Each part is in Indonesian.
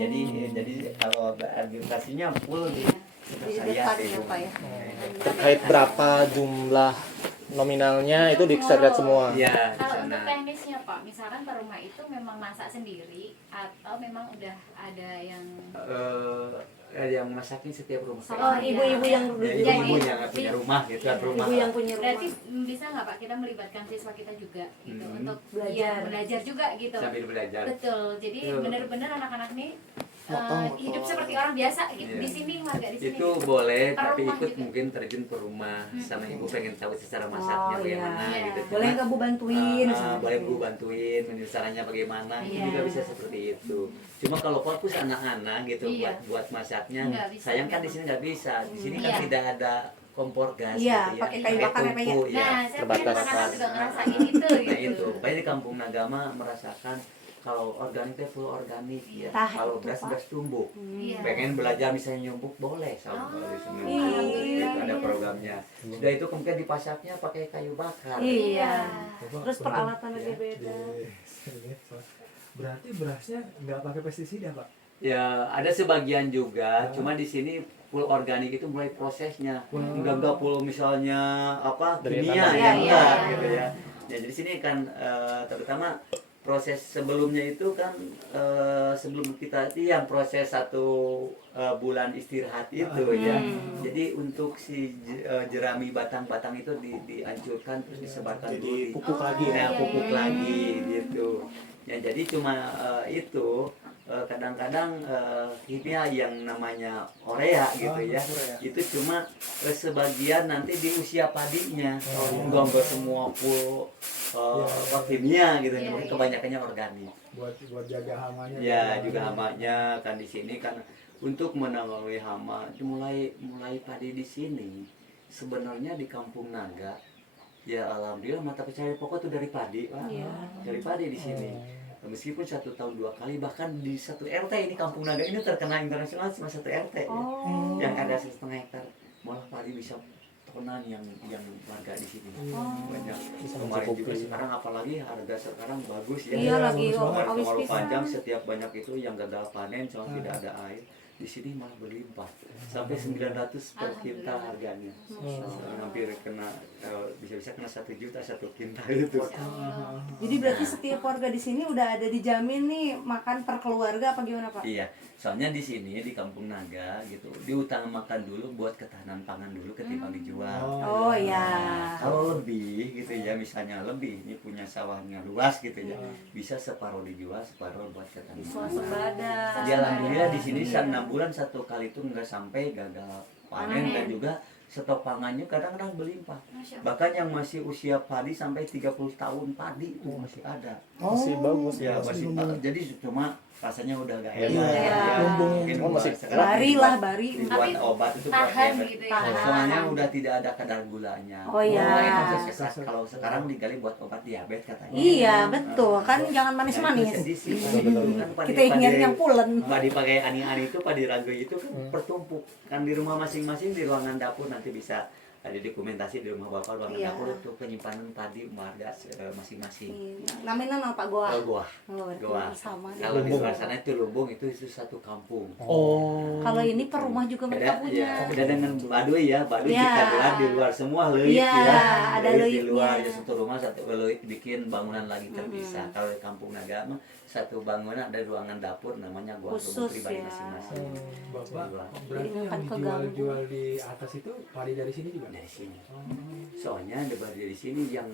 jadi kalau administrasinya full di saya di rumah. Terkait berapa jumlah nominalnya itu diseret semua. Iya, di Kalau sana. untuk teknisnya Pak, misalkan per rumah itu memang masak sendiri atau memang udah ada yang Yang masakin setiap rumah. Oh, ibu-ibu yang Ya, di ibu rumah. yang punya rumah gitu, rumah. Ibu yang punya rumah. berarti bisa nggak Pak kita melibatkan siswa kita juga gitu untuk Belajar. belajar juga gitu. Sambil belajar. Betul. Jadi Betul. benar-benar anak-anak nih Motong. hidup seperti orang biasa gitu. Iya. Di sini warga di sini. Itu boleh, Per tapi rumah ikut juga. mungkin terjun ke rumah sama ibu pengen tahu secara masaknya Oh, bagaimana iya. gitu. Boleh nggak Bu bantuin? Boleh Bu bantuin, caranya bagaimana, itu Iya. juga bisa seperti itu. Cuma kalau fokus anak-anak gitu Iya. buat masaknya, Nggak bisa, sayang kan gitu. di sini nggak bisa. Di sini kan Iya. tidak ada kompor gas Iya, gitu ya. pakai kayu bakar ya, Pak, ya? tungku, ya. Nah, saya terbatas. pengen anak-anak juga ngerasain itu Nah gitu. itu, pokoknya di Kampung Nagama merasakan kalau organik itu full organik ya. Tah, Kalau itu, beras tumbuk. Iya. Pengen belajar misalnya nyumbuk boleh sama Oh, di sini. alhamdulillah. Itu ada programnya. Sudah itu kemudian dipasaknya pakai kayu bakar. Iya. Coba Terus peralatan lagi ya, beda. Berarti berasnya nggak pakai pestisida, Pak? Ya, ada sebagian juga, cuma di sini full organik itu mulai prosesnya. Enggak full misalnya apa Dari kimia tanah. ya, Iya, enggak iya. gitu ya. Ya, jadi sini kan terutama proses sebelumnya itu kan sebelum kita itu yang proses 1 bulan istirahat itu ya. Jadi untuk si jerami batang-batang itu dihancurkan terus disebarkan dulu di Pupuk lagi ya. Nah, pupuk lagi gitu. Ya jadi cuma itu kadang-kadang kimia yang namanya urea gitu ya. Itu cuma sebagian nanti di usia padinya. Enggak semua full kimia gitu, Iya, iya. kebanyakannya organik. Buat jaga hamanya. Ya juga hamanya kan di sini kan untuk menangani hama itu mulai padi di sini sebenarnya di Kampung Naga ya alhamdulillah mata pencaharian pokok itu dari padi Pak. Iya. Dari padi di sini meskipun 1 tahun 2 kali bahkan di 1 RT ini Kampung Naga ini terkenal internasional cuma 1 RT ya. Oh. Yang ada 1,5 hektar malah padi bisa tonan yang warga di sini banyak. Kemarin juga sekarang apalagi harga sekarang bagus ya. Iya, lagi Kemarin awis kemarau pisan. panjang setiap banyak itu yang gagal panen soalnya tidak ada air. Di sini malah berlimpah sampai 900 per kintal harganya. Hampir kena bisa kena 1 juta 1 kintal itu. Jadi berarti setiap warga di sini udah ada dijamin nih makan per keluarga apa gimana Pak? Iya, soalnya di sini di Kampung Naga gitu diutamakan dulu buat ketahanan pangan dulu ketimbang dijual. Oh ya. Kalau lebih gitu ya, misalnya lebih ini punya sawahnya luas gitu ya, bisa separuh dijual, separuh buat ketahanan pangan. Swasembada. Ya alhamdulillah di sini 6 bulan 1 kali itu nggak sampai gagal panen dan juga stok pangannya kadang-kadang berlimpah. Bahkan yang masih usia padi sampai 30 tahun padi itu masih ada. Masih bagus Ya masih jadi cuma rasanya udah gak enak. Iya. Mungkin masih sekarang Bari lah, bari. dibuat Tapi obat itu buat tahan diabetes. gitu ya. Soalnya udah tidak ada kadar gulanya. Oh, iya. Kalau sekarang digali buat obat diabetes katanya. Iya betul kan jangan manis-manis. Kita ingin yang pulen. Padi pakai ani-ani itu, padi ragu itu kan bertumpuk. Kan di rumah masing-masing di ruangan dapur nanti bisa ada dokumentasi di rumah Bapak ruangan Iya. dapur untuk penyimpanan padi warga masing-masing. Namanya apa goa? Goa. Oh, berarti Goa. sama. Kalau di luar sana itu lumbung itu 1 kampung. Oh. Kalau ini per rumah juga mereka Beda, punya. ya, beda dengan Baduy ya, Baduy Ya. kita gelar di luar semua leuit Iya, ya. ada Leuit di leuitnya. luar ya, satu rumah satu leuit bikin bangunan lagi terpisah. Kalau di Kampung Naga mah satu bangunan ada ruangan dapur namanya gua Khusus, pribadi ya. masing-masing. Bapak, Jual. berarti Jadi yang akan keganggu. dijual di atas itu padi dari sini juga? Dari sini. Soalnya dari sini yang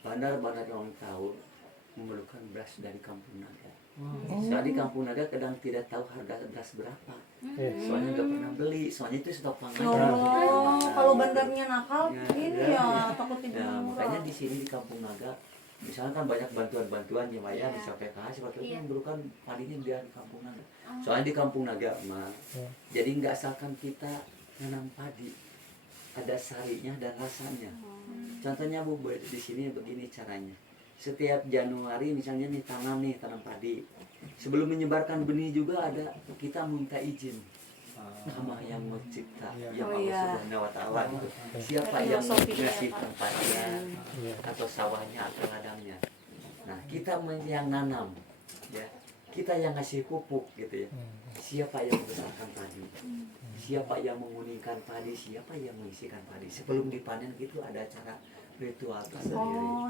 bandar-bandar orang tahu memerlukan beras dari Kampung Naga. Soalnya di Kampung Naga kadang tidak tahu harga beras berapa. Soalnya nggak pernah beli. Soalnya itu stok pangan. Oh, kalau bandarnya nakal, Ya, ini ya. ya takut dijual Nah, murah. makanya di sini di Kampung Naga misalnya kan banyak bantuan-bantuan ya Maya, bisa PKH seperti itu Iya. memerlukan padinya biar di Kampung Naga. Soalnya di Kampung Naga mah, jadi nggak asalkan kita menanam padi, ada sarinya dan rasanya. Contohnya Bu, di sini begini caranya. Setiap Januari misalnya nih tanam padi. Sebelum menyebarkan benih juga ada kita minta izin sama yang mencipta, yang Oh, Allah iya. Subhanahu wa Ta'ala gitu. Siapa Ada yang filosofinya, ngasih Pak. tempatnya atau sawahnya atau ladangnya. Nah, kita yang nanam ya. kita yang ngasih pupuk gitu ya. Siapa yang membesarkan padi, siapa yang menguningkan padi, siapa yang mengisikan padi. Sebelum dipanen gitu ada cara ritual tersendiri. Oh,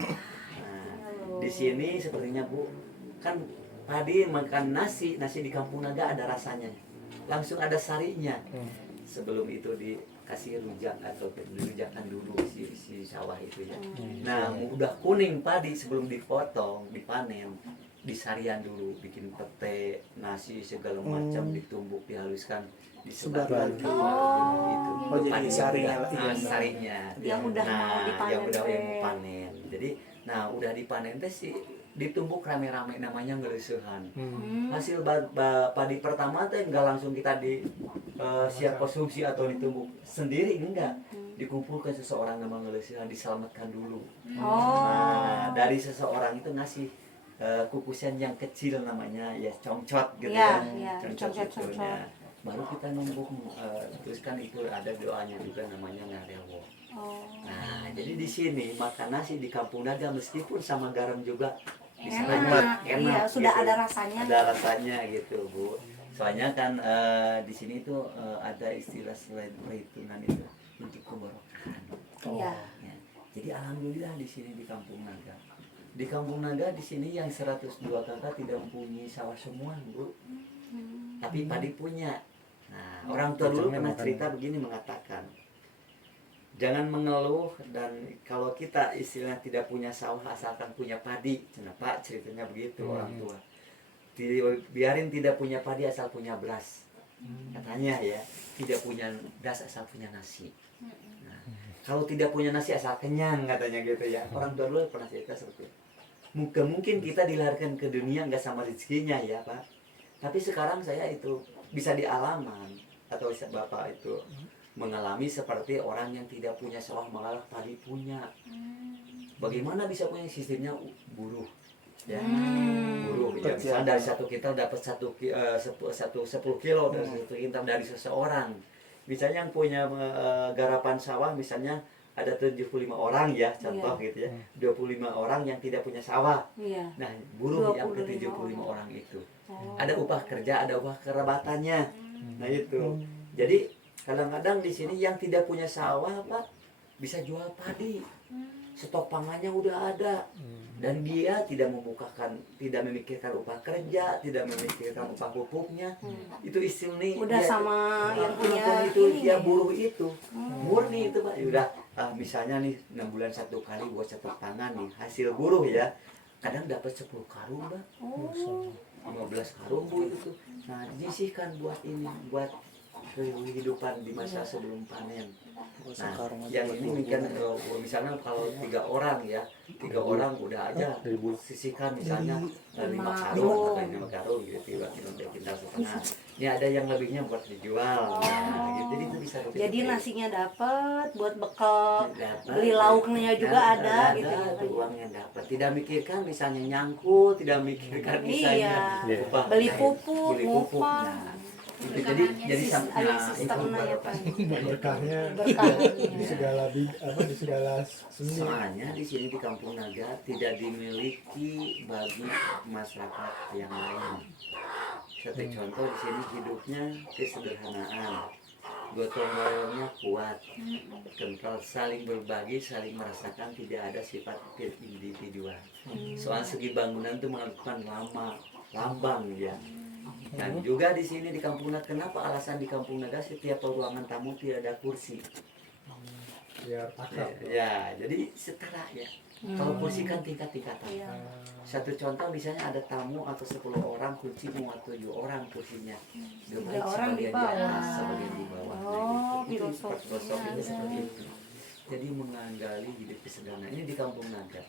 Nah, di sini sepertinya Bu, kan padi makan nasi di Kampung Naga ada rasanya, langsung ada sarinya. Sebelum itu dikasih rujak atau dirujakan dulu si sawah itu ya. Nah, udah kuning padi sebelum dipotong, dipanen, disarian dulu, bikin pete, nasi segala macam ditumbuk, dihaluskan, disebarkan Sebarkan. gitu. Oh, jadi Padi sarinya udah, lagi. sarinya. yang udah mau Nah, dipanen. yang udah teh. mau panen. Jadi, nah udah dipanen teh sih ditumbuk rame-rame namanya ngeleusehan. Hasil padi pertama teh enggak langsung kita siap konsumsi atau ditumbuk sendiri, enggak. Dikumpulkan seseorang nama ngeleusehan, diselamatkan dulu. Nah, dari seseorang itu ngasih kukusan yang kecil namanya ya congcot gitu Iya, ya. iya, Congcot congcot. itunya. Baru kita numbuk, terus kan itu ada doanya juga namanya ngarewo. Oh. Nah, jadi di sini makan nasi di Kampung Naga meskipun sama garam juga bisa Enak, iya, sudah gitu. ada rasanya. Ada rasanya gitu, Bu. Soalnya kan di sini tuh ada istilah selain perhitungan itu untuk keberkahan. Iya. Ya. Jadi alhamdulillah di sini di Kampung Naga. Di Kampung Naga di sini yang 102 kakak tidak mempunyai sawah semua, Bu. Tapi padi punya. Nah, orang tua dulu pernah cerita begini mengatakan, jangan mengeluh dan kalau kita istilahnya tidak punya sawah asalkan punya padi. Kenapa ceritanya begitu orang tua? Biarin tidak punya padi asal punya beras. Katanya ya, tidak punya beras asal punya nasi. Nah, kalau tidak punya nasi asal kenyang katanya gitu ya. Orang tua dulu pernah cerita seperti itu. Mungkin kita dilahirkan ke dunia nggak sama rezekinya ya Pak. Tapi sekarang saya itu bisa di alaman atau Bapak itu mengalami seperti orang yang tidak punya sawah malah padi punya. Bagaimana bisa punya sistemnya buruh? Ya, buruh. Ya, misalnya dari satu kintal dapat 10 kilo dari satu kintal dari seseorang. Misalnya yang punya garapan sawah misalnya ada 75 orang ya, contoh gitu ya. 25 orang yang tidak punya sawah. Iya. Nah, buruh yang ke 25 75 orang itu. Oh. Ada upah kerja, ada upah kerabatannya. Nah, itu. Jadi, kadang-kadang di sini yang tidak punya sawah, Pak, bisa jual padi. Stok pangannya udah ada. Dan dia tidak memikirkan upah kerja, tidak memikirkan upah pupuknya. Itu istilahnya Udah sama yang punya itu ini dia ya. buruh itu. Murni itu, Pak. Ya udah misalnya nih 6 bulan 1 kali buat stok pangan nih, hasil buruh ya. Kadang dapat 10 karung, Mbak. 15 karung Bu itu tuh. Nah, disisihkan buat ini, buat kehidupan di masa sebelum panen. Nah, yang ini kan misalnya kalau 3 orang ya, 3 orang udah aja sisihkan misalnya 5 karung atau 5 karung gitu, untuk kintal setengah. Ini ada yang lebihnya buat dijual. Nah, gitu. Jadi itu bisa Jadi nasinya dapat buat bekal, dapat, beli lauknya juga nah, ada gitu ya. tuh uangnya dapat. Tidak mikirkan misalnya nyangkut, tidak mikirkan misalnya Iya. upah, Beli nah, pupuk, beli pupuk. ngupah. Nah, itu jadi Ada sistemnya ya Pak. Berkahnya Berkahnya. di segala di segala seni. Soalnya di sini di Kampung Naga tidak dimiliki bagi masyarakat yang lain. Satu contoh di sini hidupnya kesederhanaan, gotong royongnya kuat, kental, saling berbagi, saling merasakan, tidak ada sifat individual. Soal segi bangunan itu melakukan lambang ya. Dan juga di sini di Kampung Naga, kenapa alasan di Kampung Naga setiap ruangan tamu tidak ada kursi? Biar akrab. Ya, jadi setara ya. Kalau kursi kan tingkat-tingkatan. Iya. Satu contoh misalnya ada tamu atau 10 orang, kursi muat 7 orang kursinya. Lebih 3 orang di sebagian bawah. atas, sebagian di bawah. Oh, Itu filosofinya filosofinya ada. seperti itu. Jadi mengandali hidup kesederhanaan. Ini di Kampung Naga.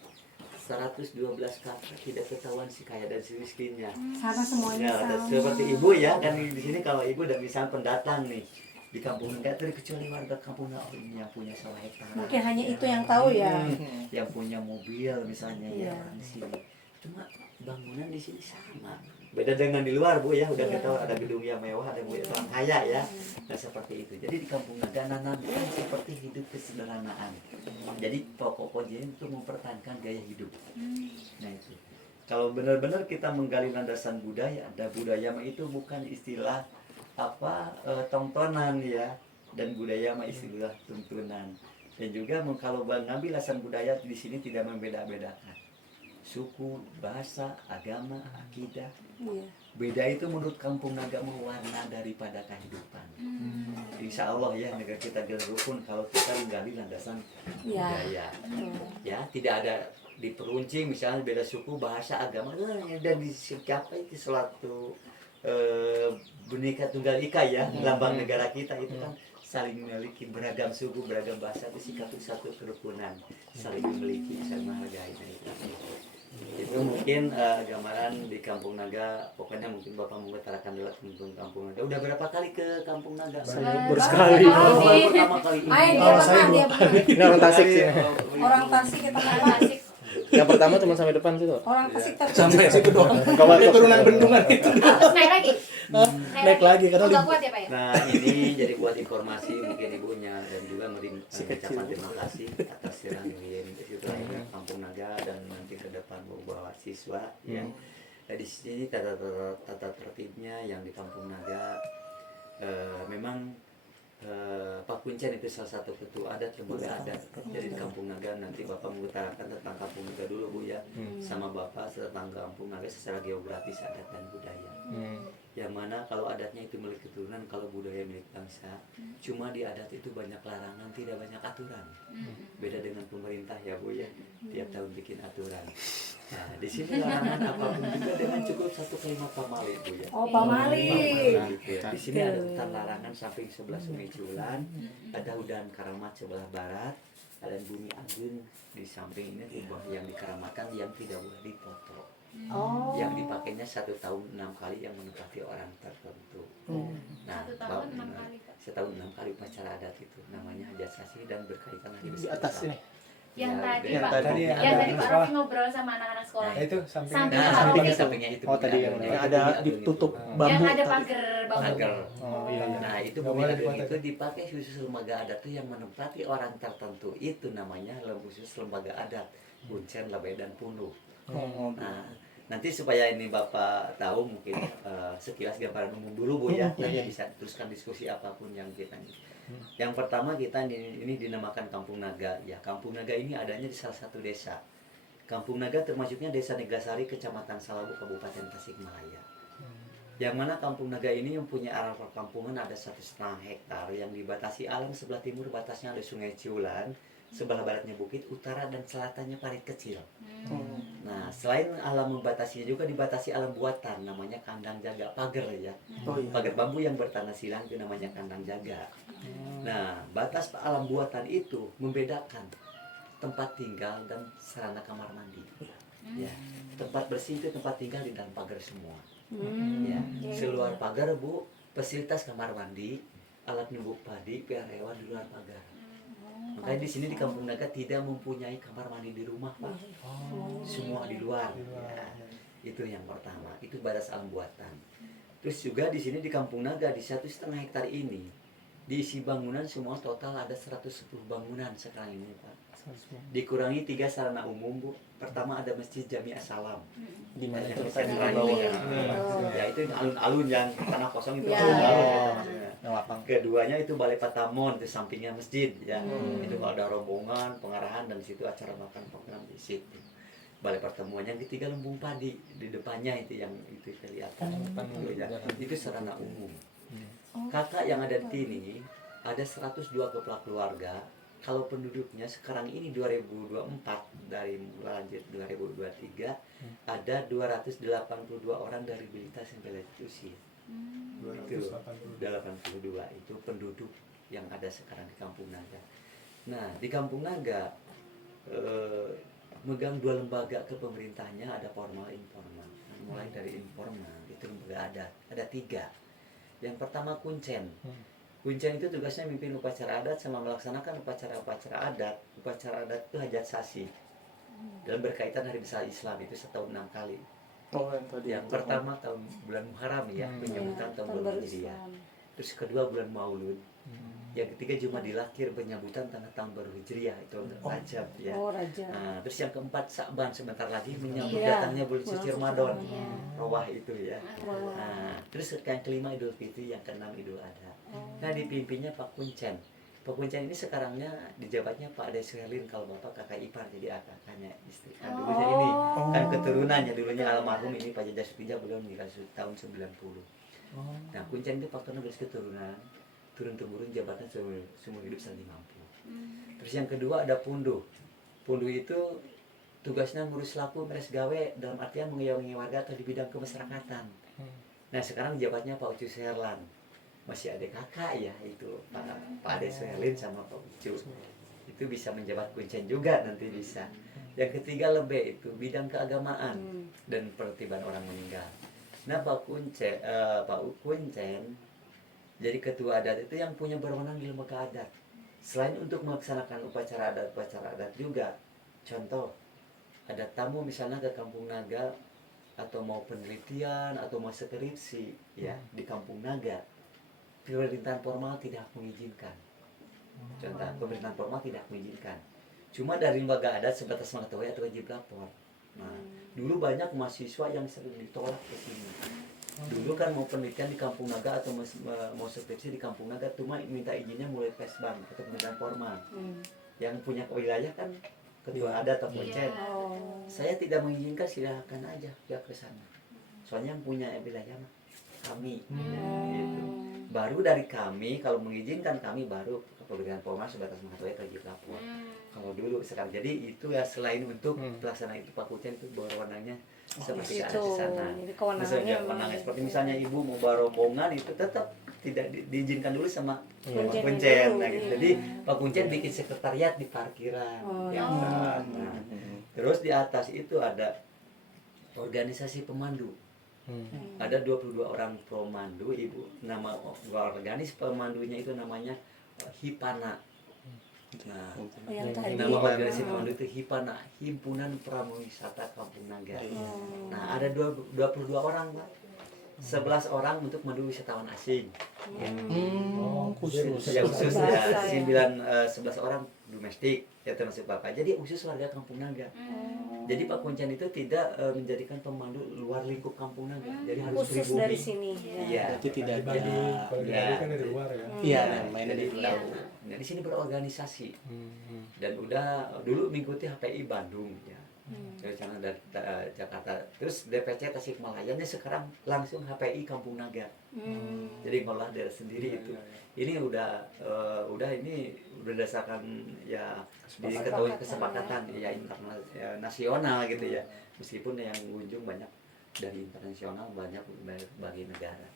112 kakak tidak ketahuan si kaya dan si miskinnya. Sama semuanya Ya, sama. seperti ibu ya, kan di sini kalau ibu dan misalnya pendatang nih di Kampung Naga, kecuali warga Kampung Naga ini yang punya sawah hektar. Mungkin hanya itu yang tahu ya. Yang punya mobil misalnya ya Iya. orang sini. Cuma bangunan di sini sama. Beda dengan di luar Bu ya, udah Iya. kita tahu ada gedung yang mewah, ada yang orang kaya ya. Nah seperti itu. Jadi di Kampung Naga nanamkan seperti hidup kesederhanaan. Jadi pokok-pokoknya itu mempertahankan gaya hidup. Nah itu. kalau benar-benar kita menggali landasan budaya, dan budaya mah itu bukan istilah tontonan ya, dan budaya mah istilah tuntunan. Dan juga kalau ngambil landasan budaya di sini tidak membeda-bedakan suku, bahasa, agama, akidah. Iya. Beda itu menurut Kampung Naga mewarna daripada kehidupan. Insya Allah ya negara kita adalah rukun kalau kita menggali landasan Iya. budaya. Ya, tidak ada diperuncing misalnya beda suku, bahasa, agama dan dicapai di suatu Bhinneka Tunggal Ika ya, lambang negara kita itu kan saling memiliki beragam suku, beragam bahasa, itu sikap satu kerukunan, saling memiliki, saling menghargai. Itu mungkin gambaran di Kampung Naga. Pokoknya mungkin Bapak mengutarakan lewat tentang Kampung Naga. Udah berapa kali ke Kampung Naga? Saya baru sekali. Baru pertama kali ini. Ayo dia Oh, saya pernah, dia dua pernah. Ini orang Tasik sih. Orang Tasik kita pernah. Asik. Yang pertama cuma sampai depan situ. Orang Tasik tapi Sampai situ doang. Kalau Itu turunan bendungan itu. Terus naik lagi. Naik lagi karena nggak kuat ya Pak ya. Nah ini jadi buat informasi mungkin ibunya dan juga mengucapkan terima kasih atas yang itu Kampung Naga dan nanti ke depan bawa siswa ya. Nah, di sini tata tertibnya yang di Kampung Naga memang Pak Kuncen itu salah satu ketua adat lembaga adat. Jadi di Kampung Naga nanti Bapak mengutarakan tentang Kampung Naga dulu Bu ya, sama Bapak tentang Kampung Naga secara geografis adat dan budaya. Yang mana kalau adatnya itu milik keturunan, kalau budaya milik bangsa. Cuma di adat itu banyak larangan, tidak banyak aturan. Beda dengan pemerintah ya Bu ya, tiap tahun bikin aturan. Nah di sini larangan apapun juga dengan cukup satu kalimat pamali Bu ya. oh pamali. Nah, gitu ya. Di sini ada hutan larangan samping sebelah Sungai Culan, ada hutan Karamat sebelah barat, ada bumi anggun di samping ini rumah yang dikeramatkan yang tidak boleh dipoto. Oh. Yang dipakainya 1 tahun 6 kali yang menempati orang tertentu. Nah, 1 tahun 6 kali Pak. setahun 6 kali upacara adat itu namanya hajat sasi dan berkaitan lagi Di atas ini. Yang Ya, tadi yang Pak. tadi Yang ada tadi Pak sekolah. Rofi ngobrol sama anak-anak sekolah. Nah, itu samping. Samping. Nah, Samping sampingnya itu. Oh tadi yang ada ditutup Yang bambu. ada tadi. pagar bambu. Pagar. Oh iya. Nah itu Nggak bumi boleh agung dipotong. itu dipakai khusus lembaga adat tuh yang menempati orang tertentu itu namanya khusus lembaga adat Kuncen, Labay dan Punduh. Nah nanti supaya ini Bapak tahu mungkin sekilas gambaran umum dulu Bu ya, nanti bisa teruskan diskusi apapun yang kita ini. Yang pertama kita ini dinamakan Kampung Naga ya. Kampung Naga ini adanya di salah satu desa. Kampung Naga termasuknya Desa Neglasari, Kecamatan Salawu, Kabupaten Tasikmalaya. Yang mana Kampung Naga ini mempunyai area perkampungan ada 1,5 hektar yang dibatasi alam. Sebelah timur batasnya ada Sungai Ciulan, sebelah baratnya bukit, utara dan selatannya parit kecil. Nah selain alam membatasinya juga dibatasi alam buatan namanya kandang jaga, pagar ya. Oh iya. Pagar bambu yang bertanah silang itu namanya kandang jaga. Nah batas alam buatan itu membedakan tempat tinggal dan sarana kamar mandi. Ya, tempat bersih itu tempat tinggal di dalam pagar semua. Ya, seluar pagar Bu, fasilitas kamar mandi, alat numbuk padi, piara hewan di luar pagar. Makanya di sini di Kampung Naga tidak mempunyai kamar mandi di rumah Pak, semua di luar. Ya, itu yang pertama, itu batas alam buatan. Terus juga di sini di Kampung Naga di 1,5 hektar ini diisi bangunan semua total ada 110 bangunan sekarang ini Pak. Dikurangi 3 sarana umum Bu. Pertama ada Masjid Jami As-Salam. Di mana Yang itu bisa tadi di diraih bawah. ya. Ya itu alun-alun yang tanah kosong itu Ya. alun-alun. Yang lapang. Keduanya itu Balai Patamon di sampingnya masjid ya. Itu kalau ada rombongan, pengarahan dan di situ acara makan program di situ. Balai pertemuan yang ketiga Lumbung Padi di depannya itu yang itu kelihatan. Ya. Itu sarana umum. Kakak yang ada di sini ada 102 kepala keluarga. Kalau penduduknya sekarang ini 2024 dari lanjut 2023 ada 282 orang dari Bilitas sampai Letusi. 282 itu penduduk yang ada sekarang di Kampung Naga. Nah di Kampung Naga megang 2 lembaga kepemerintahnya, ada formal informal. Mulai dari informal itu lembaga adat ada 3. Yang pertama Kuncen. Kuncen itu tugasnya mimpin upacara adat sama melaksanakan upacara-upacara adat. Upacara adat itu hajat sasi dalam berkaitan hari besar Islam itu setahun 6 kali. Oh yang tadi. Yang pertama tahun bulan Muharram ya, penyambutan tahun baru Hijriah. Terus kedua bulan Maulud. Yang ketiga Jumadilakir, penyambutan tanggal tahun baru Hijriah, itu Rajab ya. Oh, Raja. Nah, terus yang keempat Sa'ban, sebentar lagi menyambut Iya. datangnya bulan suci Ramadan. Iya. Rawah itu ya. Rawah. Nah, terus yang kelima Idul Fitri, yang keenam Idul Adha. Nah, dipimpinnya Pak Kuncen. Pak Kuncen ini sekarangnya dijabatnya Pak Ade Suherlin, kalau Bapak kakak ipar, jadi kakaknya istri. Kan dulunya ini kan keturunannya, dulunya almarhum ini Pak Jaja Sutija, beliau meninggal tahun 90. Nah, Kuncen itu faktornya garis keturunan, turun-temurun jabatan seumur hidup saling mampu. Terus yang kedua ada Punduh. Punduh itu tugasnya ngurus laku, meres gawe, dalam artian mengayomi warga atau di bidang kemasyarakatan. Nah, sekarang jabatnya Pak Ucu Suherlan. Masih ada kakak ya, itu Pak Ade Suherlin sama Pak Ucu. Itu bisa menjabat Kuncen juga nanti bisa. Yang ketiga Lebe, itu bidang keagamaan dan penertiban orang meninggal. Nah, Pak Kuncen jadi ketua adat itu yang punya berwenang di lembaga adat. Selain untuk melaksanakan upacara adat juga. Contoh, ada tamu misalnya ke Kampung Naga atau mau penelitian atau mau skripsi ya di Kampung Naga, pemerintahan formal tidak mengizinkan. Contoh, pemerintahan formal tidak mengizinkan. Cuma dari lembaga adat sebatas mengetahui atau wajib lapor. Nah, dulu banyak mahasiswa yang sering ditolak ke sini. Dulu kan mau penelitian di Kampung Naga atau mau skripsi di Kampung Naga, cuma minta izinnya mulai Pesbang atau pemerintahan formal. Yang punya wilayah kan ketua adat atau Kuncen. Saya tidak mengizinkan, silahkan aja ya ke sana. Soalnya yang punya wilayah mah kami. Gitu. Baru dari kami, kalau mengizinkan kami baru ke pemerintahan formal sebatas mengetahui wajib lapor. Kalau dulu sekarang, jadi itu ya selain untuk pelaksanaan itu Pak Kuncen itu berwenangnya seperti ada di sana. Jadi kewenangannya Misalnya seperti misalnya ibu mau bawa rombongan itu tetap tidak diizinkan dulu sama Pak Kuncen Kuncen. dulu. Nah, gitu. Jadi Pak Kuncen bikin sekretariat di parkiran. Nah, terus di atas itu ada organisasi pemandu. Ada 22 orang pemandu, ibu. Nama organis pemandunya itu namanya Hipana. Nah, yang tadi. nama organisasi pemandu itu Hipana, Himpunan Pramuwisata Kampung Naga. Nah, ada 22 orang, Pak. 11 orang untuk memandu wisatawan asing. Khusus. Ya khusus ya, Bahasa ya. 11 orang domestik ya termasuk Bapak. Jadi khusus warga Kampung Naga. Jadi Pak Kuncen itu tidak menjadikan pemandu luar lingkup Kampung Naga. Jadi harus Khusus pribumi. dari sini. Iya. Berarti tidak Kalau di ada. Bandung, Ya. kan dari luar ya. Iya, Nah, mainnya jadi di Iya. tahu. Nah, di sini berorganisasi dan udah dulu mengikuti HPI Bandung ya. Dari sana dari Jakarta. Terus DPC Tasikmalaya ini sekarang langsung HPI Kampung Naga. Jadi ngolah daerah sendiri itu. Ini udah ini berdasarkan ya diketahui kesepakatan ya internasional gitu ya. Meskipun yang mengunjung banyak dari internasional, banyak bagi negara.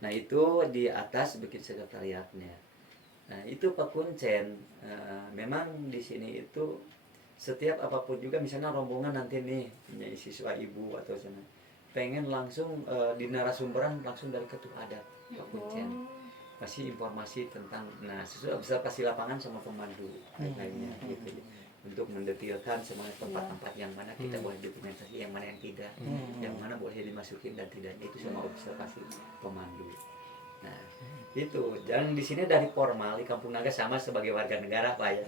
Nah, itu di atas bikin sekretariatnya. Nah, itu Pak Kuncen memang di sini itu setiap apapun juga, misalnya rombongan nanti nih punya siswa ibu atau sana pengen langsung di narasumberan langsung dari ketua adat Pak Kuncen kasih informasi tentang, nah sesuai bisa kasih lapangan sama pemandu lainnya gitu ya, untuk mendetailkan semuanya tempat-tempat yang mana kita boleh dokumentasi, yang mana yang tidak, yang mana boleh dimasukin dan tidak, itu semua observasi pemandu. Nah, itu. Dan di sini dari formal di Kampung Naga sama sebagai warga negara Pak ya.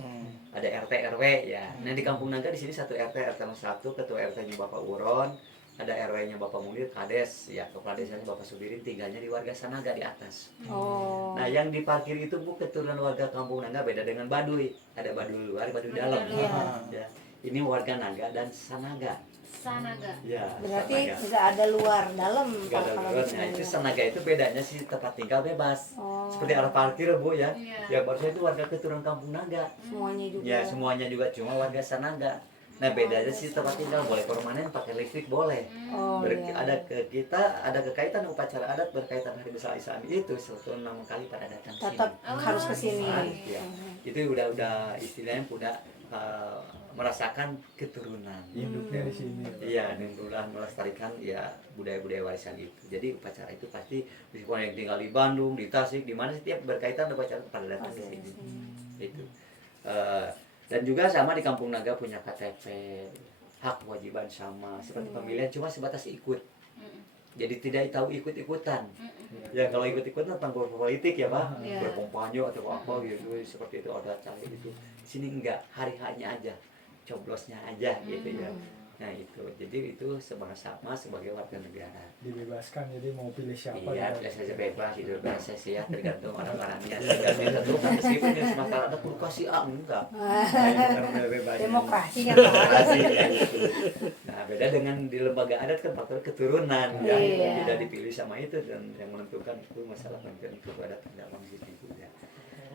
Ada RT RW ya. Nah, di Kampung Naga di sini satu RT 1, ketua RT-nya Bapak Uron, ada RW-nya Bapak Munir, Kades ya, kepala desanya Bapak Subirin, tinggalnya di warga Sanaga di atas. Nah, yang diparkir itu Bu keturunan warga Kampung Naga, beda dengan Baduy. Ada Baduy luar, Baduy dalam. Ya. Ini warga Naga dan Sanaga. Sanaga. Ya, Berarti Sanaga. nggak ada luar dalam Nggak ada kalau luar. di Nah, sini. itu Sanaga itu bedanya sih tempat tinggal bebas. Seperti arah parkir Bu ya. Iya. Ya barusan itu warga keturunan Kampung Naga. Semuanya juga. Ya semuanya juga, cuma warga Sanaga. Nah, bedanya sih tempat tinggal boleh permanen, pakai listrik boleh. Ada ada kekaitan upacara adat berkaitan hari besar Islam itu setahun 6 kali pada datang Tetap sini. harus ke sini. Ya. Itu udah istilahnya udah merasakan keturunan. Hidupnya di sini. Iya, dan udah melestarikan ya budaya-budaya warisan itu. Jadi upacara itu pasti meskipun yang tinggal di Bandung, di Tasik, di mana setiap berkaitan upacara pada datang ke sini. Itu. Dan juga sama di Kampung Naga punya KTP, hak kewajiban sama, seperti pemilihan cuma sebatas ikut. Jadi tidak tahu ikut-ikutan. Ya kalau ikut-ikutan tentang politik ya Pak, Iya. berkampanye atau apa gitu, seperti itu ada cara itu. Di sini enggak, hari-harinya aja, coblosnya aja gitu ya. Nah itu, jadi itu sama-sama sebagai warga negara. Dibebaskan, jadi mau pilih siapa Iya, gitu. biasa saja bebas itu biasa sih ya, tergantung orang-orangnya. Tergantung satu kan meskipun yang sementara ada provokasi enggak. Nah, itu kan bebas. Demokrasi kan Pak. Demokrasi, ya, gitu. Nah beda dengan di lembaga adat kan faktor keturunan ya, Iya. tidak dipilih sama itu dan yang menentukan itu masalah pendidikan itu adat dalam situ ya.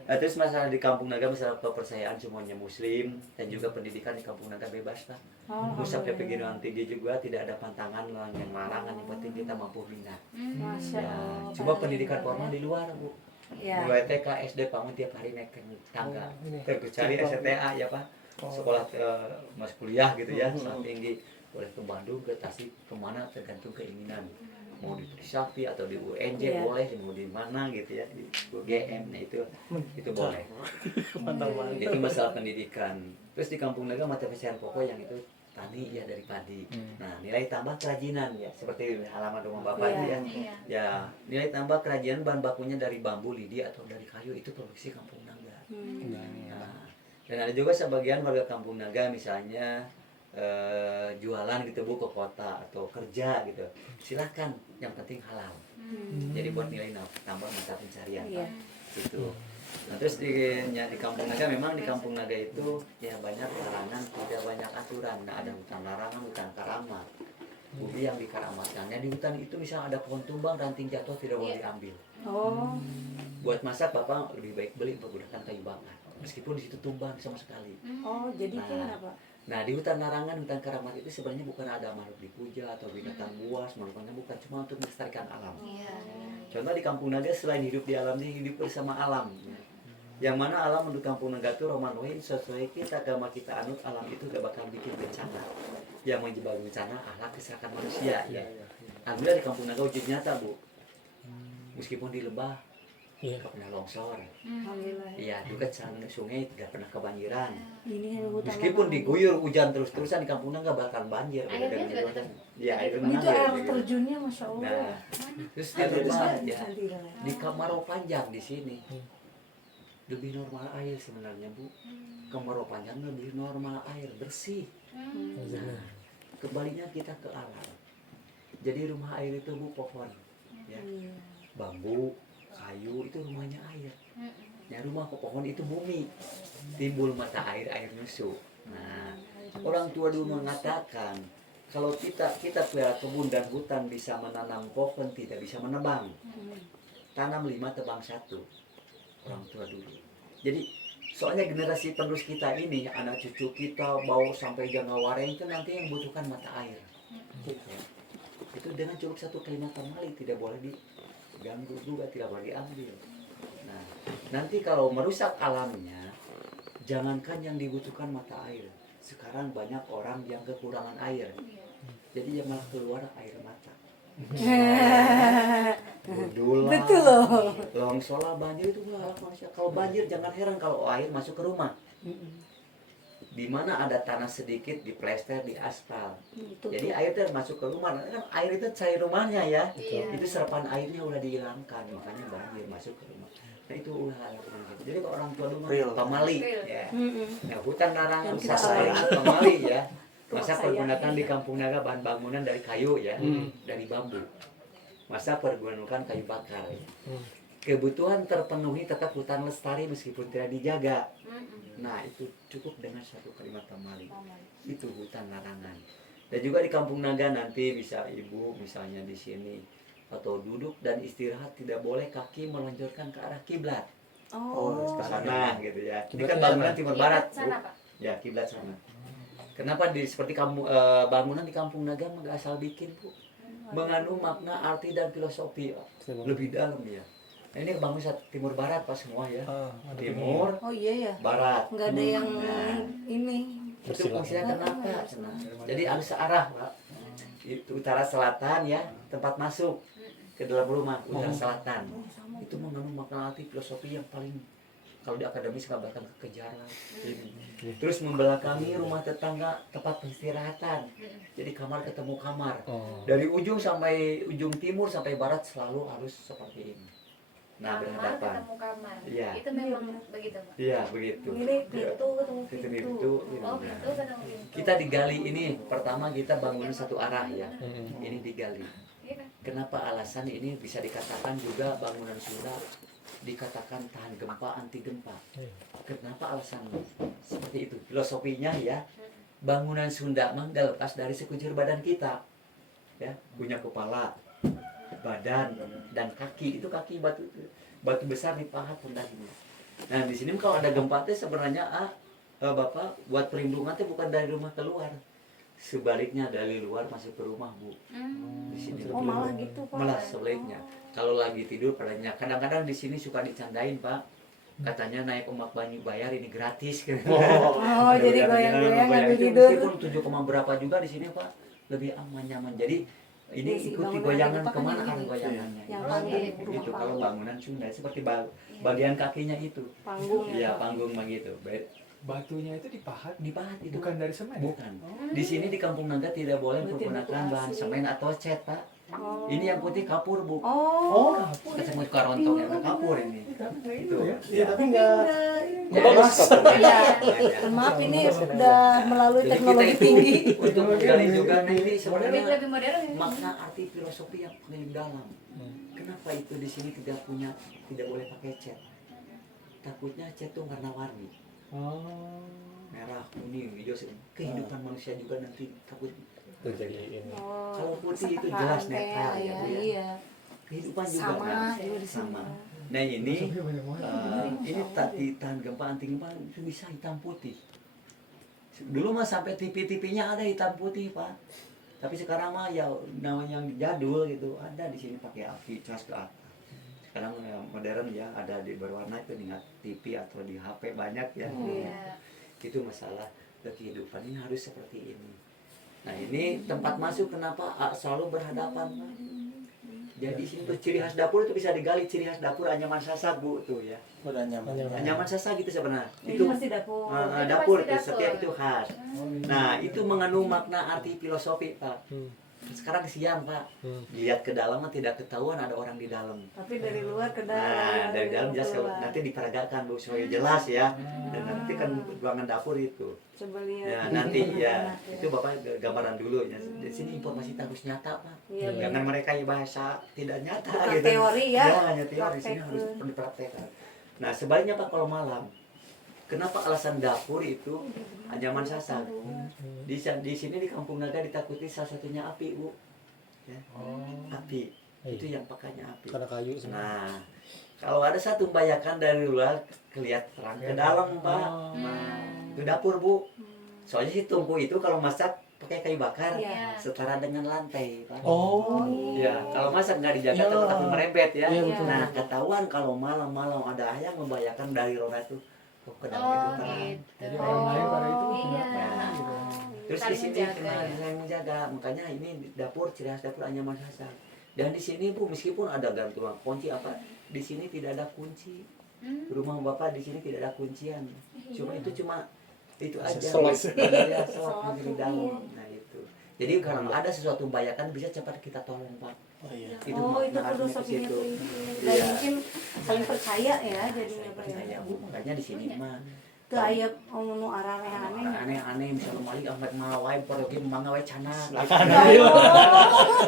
Nah, terus masalah di Kampung Naga, masalah kepercayaan semuanya Muslim dan juga pendidikan di Kampung Naga bebas Pak. Mau sampai perguruan tinggi juga tidak ada pantangan yang melarang, yang penting kita mampu minat. Masya Ya, Allah. cuma pendidikan formal di luar Bu. Ya. Mulai TK, SD, bangun tiap hari naik tangga. Ini. Terkecuali STA ya Pak. Sekolah mas kuliah gitu ya, sangat tinggi. Boleh ke Bandung, ke Tasik, kemana tergantung keinginan. Mau di Trisakti atau di UNJ Iya. boleh, mau di mana gitu ya, di UGM, nah itu boleh. Mantap-mantap. Itu masalah pendidikan. Terus di Kampung Naga mata pelajaran pokok yang itu tani ya dari padi. Nah nilai tambah kerajinan ya seperti halaman rumah bapak itu ya. Iya. Ya nilai tambah kerajinan bahan bakunya dari bambu lidi atau dari kayu itu produksi Kampung Naga. Nah, dan ada juga sebagian warga Kampung Naga misalnya jualan gitu Bu ke kota atau kerja gitu. Silahkan, yang penting halal. Jadi buat nilai tambah mata pencarian Iya. Pak. Gitu. Nah terus di Kampung Naga memang di Kampung Naga itu ya banyak larangan, tidak banyak aturan. Nah ada hutan larangan, hutan karamat. Bumi yang dikeramatkannya di hutan itu misalnya ada pohon tumbang, ranting jatuh tidak boleh diambil. Oh. Buat masak Bapak lebih baik beli menggunakan kayu bakar. Meskipun di situ tumbang sama sekali. Oh, jadi Nah. gimana Pak? Nah di hutan larangan, hutan keramat itu sebenarnya bukan ada makhluk dipuja atau binatang buas, makhluknya bukan, cuma untuk melestarikan alam. Iya. Contoh di Kampung Naga selain hidup di alamnya, hidup bersama alam. Yang mana alam untuk Kampung Naga itu Roman Rohin, sesuai kita agama kita anut, alam itu gak bakal bikin bencana. Yang menyebabkan bencana akhlak keserakan manusia ya. Alhamdulillah di Kampung Naga wujud nyata Bu. Meskipun di lembah Iya. gak pernah longsor. Alhamdulillah. Iya, dekat sungai gak pernah kebanjiran. Ini hutan. Meskipun diguyur hujan terus-terusan di Kampung Naga bakal banjir. Airnya Beda dengan juga di luar. tetap- Iya, air Ini tuh mengalir. air gitu. terjunnya Masya Allah. Nah, terus di Ada rumah di ya, di Kemarau Panjang di sini lebih normal air sebenarnya Bu. Kemarau Panjang lebih normal air bersih. Nah, kembalinya kita ke alam. Jadi rumah air itu Bu pohon, ya, Iya. bambu, kayu itu rumahnya air. Ya rumah ke pohon itu bumi, timbul mata air, air nyusu. Nah, orang tua dulu mengatakan kalau kita pelihara kebun dan hutan bisa menanam pohon, tidak bisa menebang. Tanam 5 tebang 1. Orang tua dulu. Jadi soalnya generasi penerus kita ini, anak cucu kita bawa sampai Jangawara itu nanti yang butuhkan mata air. Ya. Itu dengan cukup 1 kalimat tamali, tidak boleh diganggu juga, tidak boleh diambil. Nah, nanti kalau merusak alamnya, jangankan yang dibutuhkan mata air. Sekarang banyak orang yang kekurangan air. Jadi yang malah keluar air mata. Betul Betul loh. longsor lah, banjir itu nggak manusia. Kalau banjir jangan heran kalau air masuk ke rumah. Di mana ada tanah sedikit diplester, di aspal. Itu Jadi air itu masuk ke rumah. Nah, kan air itu cair rumahnya ya. Iya. Itu serapan airnya udah dihilangkan, makanya banjir masuk ke rumah. Nah itu ulah air. Jadi kalau orang tua dulu Real. pamali Real. ya. Nah, hutan larangan Yang kita sasaran sayang. pamali ya. Masa Sayang. pergunakan di Kampung Naga bahan bangunan dari kayu ya, dari bambu. Masa pergunakan kayu bakar ya. Kebutuhan terpenuhi, tetap hutan lestari meskipun tidak dijaga. Nah itu cukup dengan 1 kalimat tamali. Itu hutan larangan. Dan juga di Kampung Naga nanti bisa ibu misalnya di sini atau duduk dan istirahat tidak boleh kaki melonjorkan ke arah kiblat. Oh. Ke sana gitu ya. Ini Kiblat kan mana? bangunan timur barat. Bu. Sana Pak. Ya kiblat sana. Kenapa seperti bangunan di Kampung Naga nggak asal bikin Bu? Mengandung makna, arti dan filosofi lebih dalam ya. Nah, ini bangun timur barat Pak semua ya. Timur, Oh iya ya. barat. Nggak ada yang Nah. ini. Itu fungsinya kenapa? Jadi harus searah Pak. Itu utara selatan ya, tempat masuk ke dalam rumah utara selatan. Itu mengandung makna arti filosofi yang paling kalau di akademis kabarkan kekejaran. Terus membelakangi rumah tetangga tempat peristirahatan. Jadi kamar ketemu kamar. Dari ujung sampai ujung timur sampai barat selalu harus seperti ini. Nah, Kamar berhadapan. ketemu kamar. Iya. Itu memang begitu, Pak. Iya, begitu. Ini pintu ketemu Itu pintu. pintu. Oh, pintu ketemu pintu. Kita digali ini. Pertama kita bangun satu arah ya. Hmm. Ini digali. Iya, Pak. Kenapa alasan ini bisa dikatakan juga bangunan Sunda dikatakan tahan gempa, anti gempa. Kenapa alasan seperti itu? Filosofinya ya, bangunan Sunda mah nggak lepas dari sekujur badan kita, ya, punya kepala, badan, dan kaki. Itu kaki batu besar dipahat pundaknya. Nah di sini kalau ada gempa teh sebenarnya Bapak buat perlindungan teh bukan dari rumah keluar, sebaliknya dari luar masuk ke rumah, Bu. Di sini Oh malah gitu Pak. malah sebaliknya. Kalau lagi tidur padanya, kadang-kadang di sini suka dicandain, Pak. Katanya naik ombak banyu bayar ini gratis. Oh jadi goyang-goyang ngambil tidur. Meskipun 7, berapa juga di sini, Pak, lebih aman nyaman. Jadi ini Iya sih, ikuti bangunan goyangan Jepang kan kemana gitu. arah goyangannya. Yang Oh, panggung, gitu. rumah Kalau panggung. bangunan Sunda seperti bagian kakinya itu. Panggung Iya, ya. Pak. panggung begitu. Batunya itu dipahat, Dipahat itu. bukan dari semen. Bukan. Di sini di Kampung Naga tidak boleh Berarti menggunakan butuh bahan asli. semen atau cat, Pak. Oh. Ini yang putih kapur, Bu. Oh. Ketemu karontong yang kapur ini. Itu. Iya, tapi nggak Ya, bagus. Iya. ya. Maaf ini sudah melalui Jadi teknologi kita tinggi. untuk menggali juga nah ini Lebih sebenarnya lebih modern ini. makna arti filosofi yang paling dalam. Kenapa itu di sini tidak boleh pakai cat? Takutnya cat itu warna-warni, Oh. merah, kuning, hijau. Kehidupan manusia juga nanti takut. Tuh jadi ini. Oh, Kalau putih itu kesetaraan jelas teh, netral ya, Bu, ya. Iya. Kehidupan juga Sama kan? juga di sini. Sama. Nah ini Filosofi banyak banget. ini tahan gempa, anti gempa itu bisa hitam putih. Dulu mah sampai TV-TV-nya ada hitam putih, Pak. Tapi sekarang mah ya namanya yang jadul gitu, ada di sini pakai api cas ke atas. Sekarang yang modern ya, ada di berwarna itu di TV atau di HP banyak ya. Iya. Itu masalah kehidupan ini harus seperti ini. Nah ini tempat masuk kenapa selalu berhadapan, Pak? Jadi sini tuh ciri khas dapur itu bisa digali, ciri khas dapur Anyaman Sasak, Bu, tuh ya. Udah nyaman. Anyaman Sasak gitu sebenarnya. Ini Itu masih dapur. Itu dapur pasti tuh, dapur. setiap itu khas. Nah, itu mengandung makna arti filosofi, Pak. Sekarang siang, Pak. Lihat ke dalam mah tidak ketahuan ada orang di dalam. Tapi dari luar ke dalam. Nah, dari dalam jelas keluar. nanti diperagakan, Bu, supaya jelas ya. Dan nanti kan ruangan dapur itu. Coba lihat. Ya, nanti ya itu Bapak gambaran dulu ya. Di sini informasi harus nyata, Pak. Iya, Jangan mereka bahasa tidak nyata bukan gitu. teori ya. Ya, hanya teori, sini harus Praktek. dipraktekkan. Nah, sebaliknya Pak kalau malam. Kenapa alasan dapur itu Anyaman Sasak? Di sini di Kampung Naga ditakuti salah satunya api, Bu. Ya. Api. Itu yang pakainya api. Karena kayu semua. Nah, kalau ada satu bayakan dari luar kelihatan terang ke dalam, Pak. Nah, itu dapur, Bu. Soalnya si tungku itu kalau masak pakai kayu bakar Iya. setara dengan lantai, Pak. Oh. Ya, kalau masak nggak dijaga Iya. takut akan merembet ya. Iya, betul. Nah, ketahuan kalau malam-malam ada yang membahayakan dari roda itu ke dalam itu Oh, terang. gitu. Jadi orang lain pada itu Iya. kenapa gitu. Terus di Saling sini menjaga, kena ya. yang menjaga, makanya ini dapur ciri khas dapur Anyaman Sasak. Dan di sini Bu, meskipun ada gantungan kunci apa, di sini tidak ada kunci. Rumah Bapak di sini tidak ada kuncian. Cuma itu aja. Selat. Ya, selat di dalam. Nah, itu. Jadi kalau ada sesuatu membahayakan bisa cepat kita tolong, Pak. Oh iya. Itu Oh, itu makna artinya ke filosofinya situ. tuh itu. Dan Iya. mungkin saling percaya ya jadinya Saya Pak percaya, ya. Bu. Makanya di sini mah Itu aya nu arah aneh. aneh-aneh misalnya malik Ahmad Malawai porogi mangawai canak.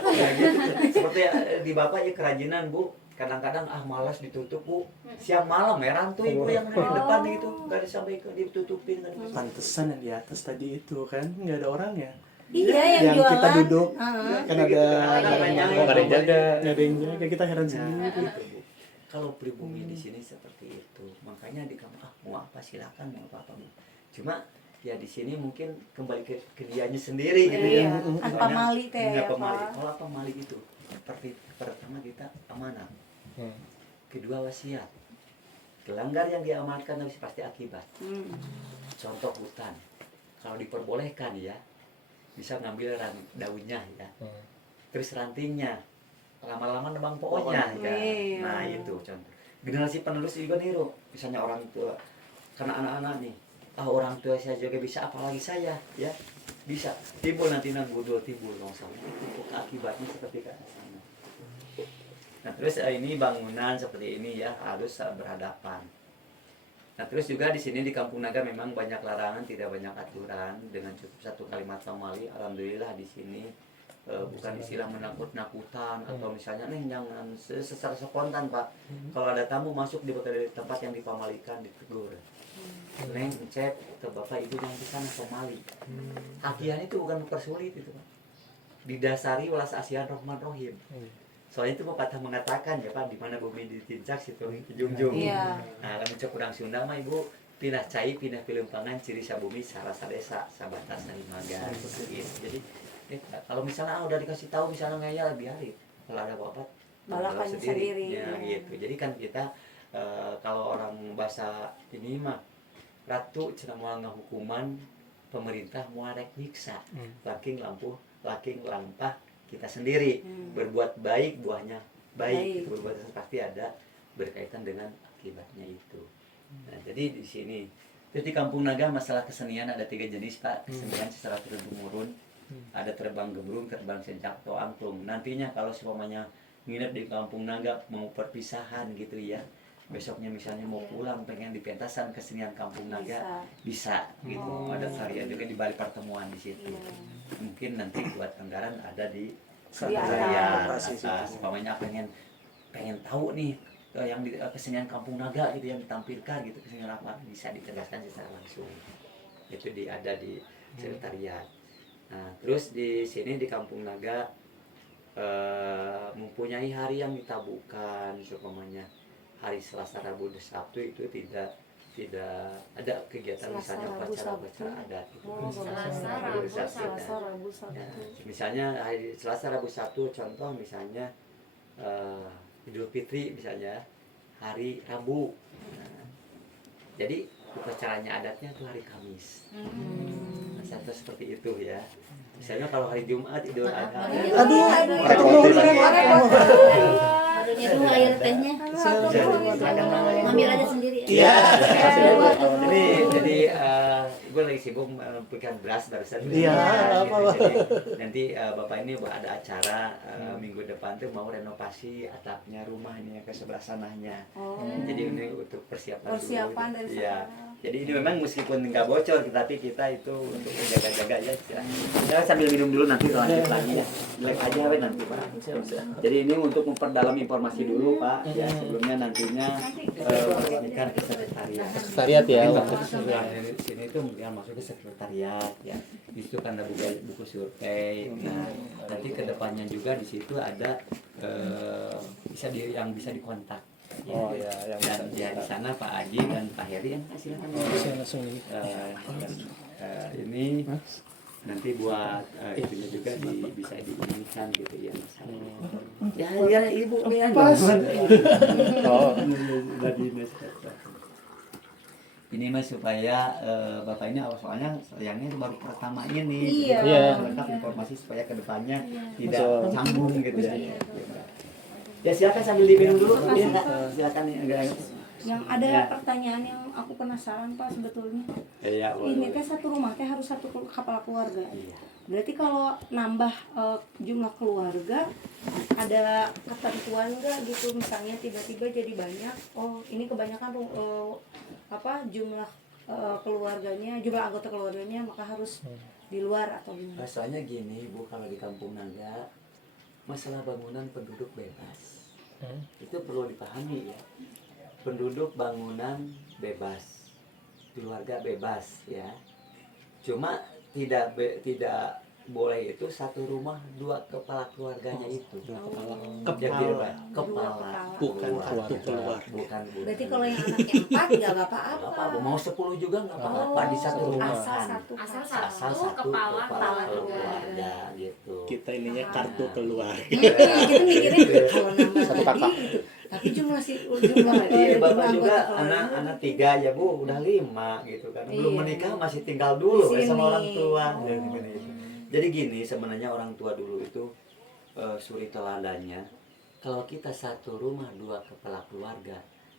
Ya, gitu. Seperti di Bapak ya kerajinan, Bu. Kadang-kadang malas ditutup, Bu. Siang malam ya rantuy, Bu, yang di depan itu enggak sampai ditutupin kan. Pantesan yang di atas tadi itu kan nggak ada orangnya. Iya yang Yang jualan. kita duduk Heeh. kan ada Iya. nggak ada yang jaga, nggak ada yang jaga, kita heran sendiri. Nah, itu, Bu. Kalau pribumi di sini seperti itu, makanya di kampung mau apa silakan, mau apa Bu. Cuma ya di sini mungkin kembali ke dianya sendiri gitu ya. Iya. Apa mali teh ya, Apa mali? Pak? Kalau apa mali itu? Pertama kita amanah. Kedua wasiat. Kelanggar yang diamankan harus pasti akibat. Contoh hutan. Kalau diperbolehkan ya, bisa ngambil daunnya ya. Terus rantingnya. Lama-lama nebang pohonnya ya. Iya. Nah, itu contoh. generasi penerus juga niru, misalnya orang tua, karena anak-anak nih, orang tua saya juga bisa, apalagi saya, ya bisa timbul nanti budul timbul longsor, itu akibatnya seperti kan sana. Nah terus ini bangunan seperti ini ya harus berhadapan. Nah terus juga di sini di Kampung Naga memang banyak larangan, tidak banyak aturan, dengan cukup satu kalimat pamali. Alhamdulillah di sini bukan istilah menakut-nakutan atau misalnya nih jangan secara spontan Pak. Kalau ada tamu masuk di tempat yang dipamalikan ditegur. Neng cek ke bapak ibu yang di sana pamali. Hatian itu bukan mempersulit itu Pak. Didasari welas asihan Rahman Rohim. Soalnya itu pepatah mengatakan ya Pak, di mana bumi ditincak situ junjung. Iya. Nah, lamun cek urang Sunda mah ibu pindah cai pindah pilempangan ciri sabumi sarasa desa sabatas sarimaga gitu. Jadi kalau misalnya udah dikasih tahu misalnya ngeyel biarin. Kalau ada apa-apa Balakan sendiri. Ya, gitu. Jadi kan kita kalau orang bahasa ini mah ratu cenah moal ngahukuman pemerintah moal rek nyiksa. Laking lampah kita sendiri berbuat baik buahnya baik. Berbuat dosa pasti ada berkaitan dengan akibatnya itu. Nah, jadi di sini di Kampung Naga masalah kesenian ada 3 jenis Pak, kesenian secara turun temurun. Ada terbang gembrung, terbang sencak atau angklung. Nantinya kalau semuanya nginep di Kampung Naga mau perpisahan gitu ya, besoknya misalnya mau pulang pengen di pentasan kesenian Kampung Naga bisa gitu. Ada tarian juga di balik pertemuan di situ. Mungkin nanti buat anggaran ada di sekretariat atas. Umpamanya pengen tahu nih yang di kesenian Kampung Naga gitu yang ditampilkan gitu, kesenian apa bisa ditegaskan secara langsung. Itu ada di sekretariat. Nah, terus di sini di Kampung Naga mempunyai hari yang ditabukan, umpamanya hari Selasa, Rabu, Sabtu itu tidak ada kegiatan misalnya upacara adat gitu. Selasa, Rabu, Sabtu. Ya, misalnya hari Selasa, Rabu, Sabtu contoh misalnya Idul Fitri misalnya hari Rabu. Nah, jadi upacaranya adatnya itu hari Kamis. Contoh seperti itu ya. Misalnya kalau hari Jumat Idul Adha. Barunya dulu air tehnya. Ngambil aja sendiri. Iya. Jadi gue lagi sibuk memberikan beras barusan. Iya, apa-apa. Jadi nanti bapak ini ada acara minggu depan tuh mau renovasi atapnya rumah ini ke sebelah sananya. Jadi ini untuk persiapan dari iya. sekarang. Jadi ini memang meskipun nggak bocor, tapi kita itu untuk menjaga-jaga ya. Ya sambil minum dulu nanti lanjut lagi ya. Like aja we nanti Pak. Jadi ini untuk memperdalam informasi dulu Pak. Ya sebelumnya nantinya meresmikan ke sekretariat. Sekretariat ya. Di sini itu yang masuk ke sekretariat ya. Di situ kan ada buku survei. Nah nanti kedepannya juga di situ ada yang bisa dikontak. Oh ya, yang Dan ya di sana Pak Aji dan Pak Heri yang silakan. Saya langsung ini. Ini nanti buat itunya juga bisa diinginkan gitu ya masalahnya. Ya ya ibu ya. Oh. Ini mas supaya bapak ini soalnya sayangnya itu baru pertama ini. Iya. Jadi lengkap informasi supaya kedepannya tidak canggung gitu ya. Ya silakan sambil diminum dulu. Ya, silakan nih agak. Yang ada pertanyaan yang aku penasaran Pak sebetulnya. Iya. Ini teh satu rumah teh harus satu kepala keluarga. Iya. Berarti kalau nambah jumlah keluarga ada ketentuan nggak gitu, misalnya tiba-tiba jadi banyak, oh ini kebanyakan jumlah keluarganya, jumlah anggota keluarganya maka harus di luar atau gimana? Rasanya gini Bu, kalau di Kampung Naga masalah bangunan penduduk bebas itu perlu dipahami ya. Penduduk bangunan bebas, keluarga bebas ya. Cuma tidak boleh itu satu rumah dua kepala keluarganya itu. Kepala. Kepala. Bukan kartu keluar. Bukan. Berarti kalau yang anaknya 4 nggak apa-apa. Nggak apa-apa. Mau 10 juga nggak apa-apa di satu rumah. Asal satu kepala keluarga gitu. Kita ininya kartu keluar. Kita mikirnya kalau nama Satu kakak. tadi gitu. Tapi jumlah Iya, bapak juga keluarga. anak 3 ya Bu, udah 5 gitu kan. Belum menikah masih tinggal dulu Di sama sini. orang tua. Jadi gini, sebenarnya orang tua dulu itu suri teladannya. Kalau kita satu rumah 2 kepala keluarga,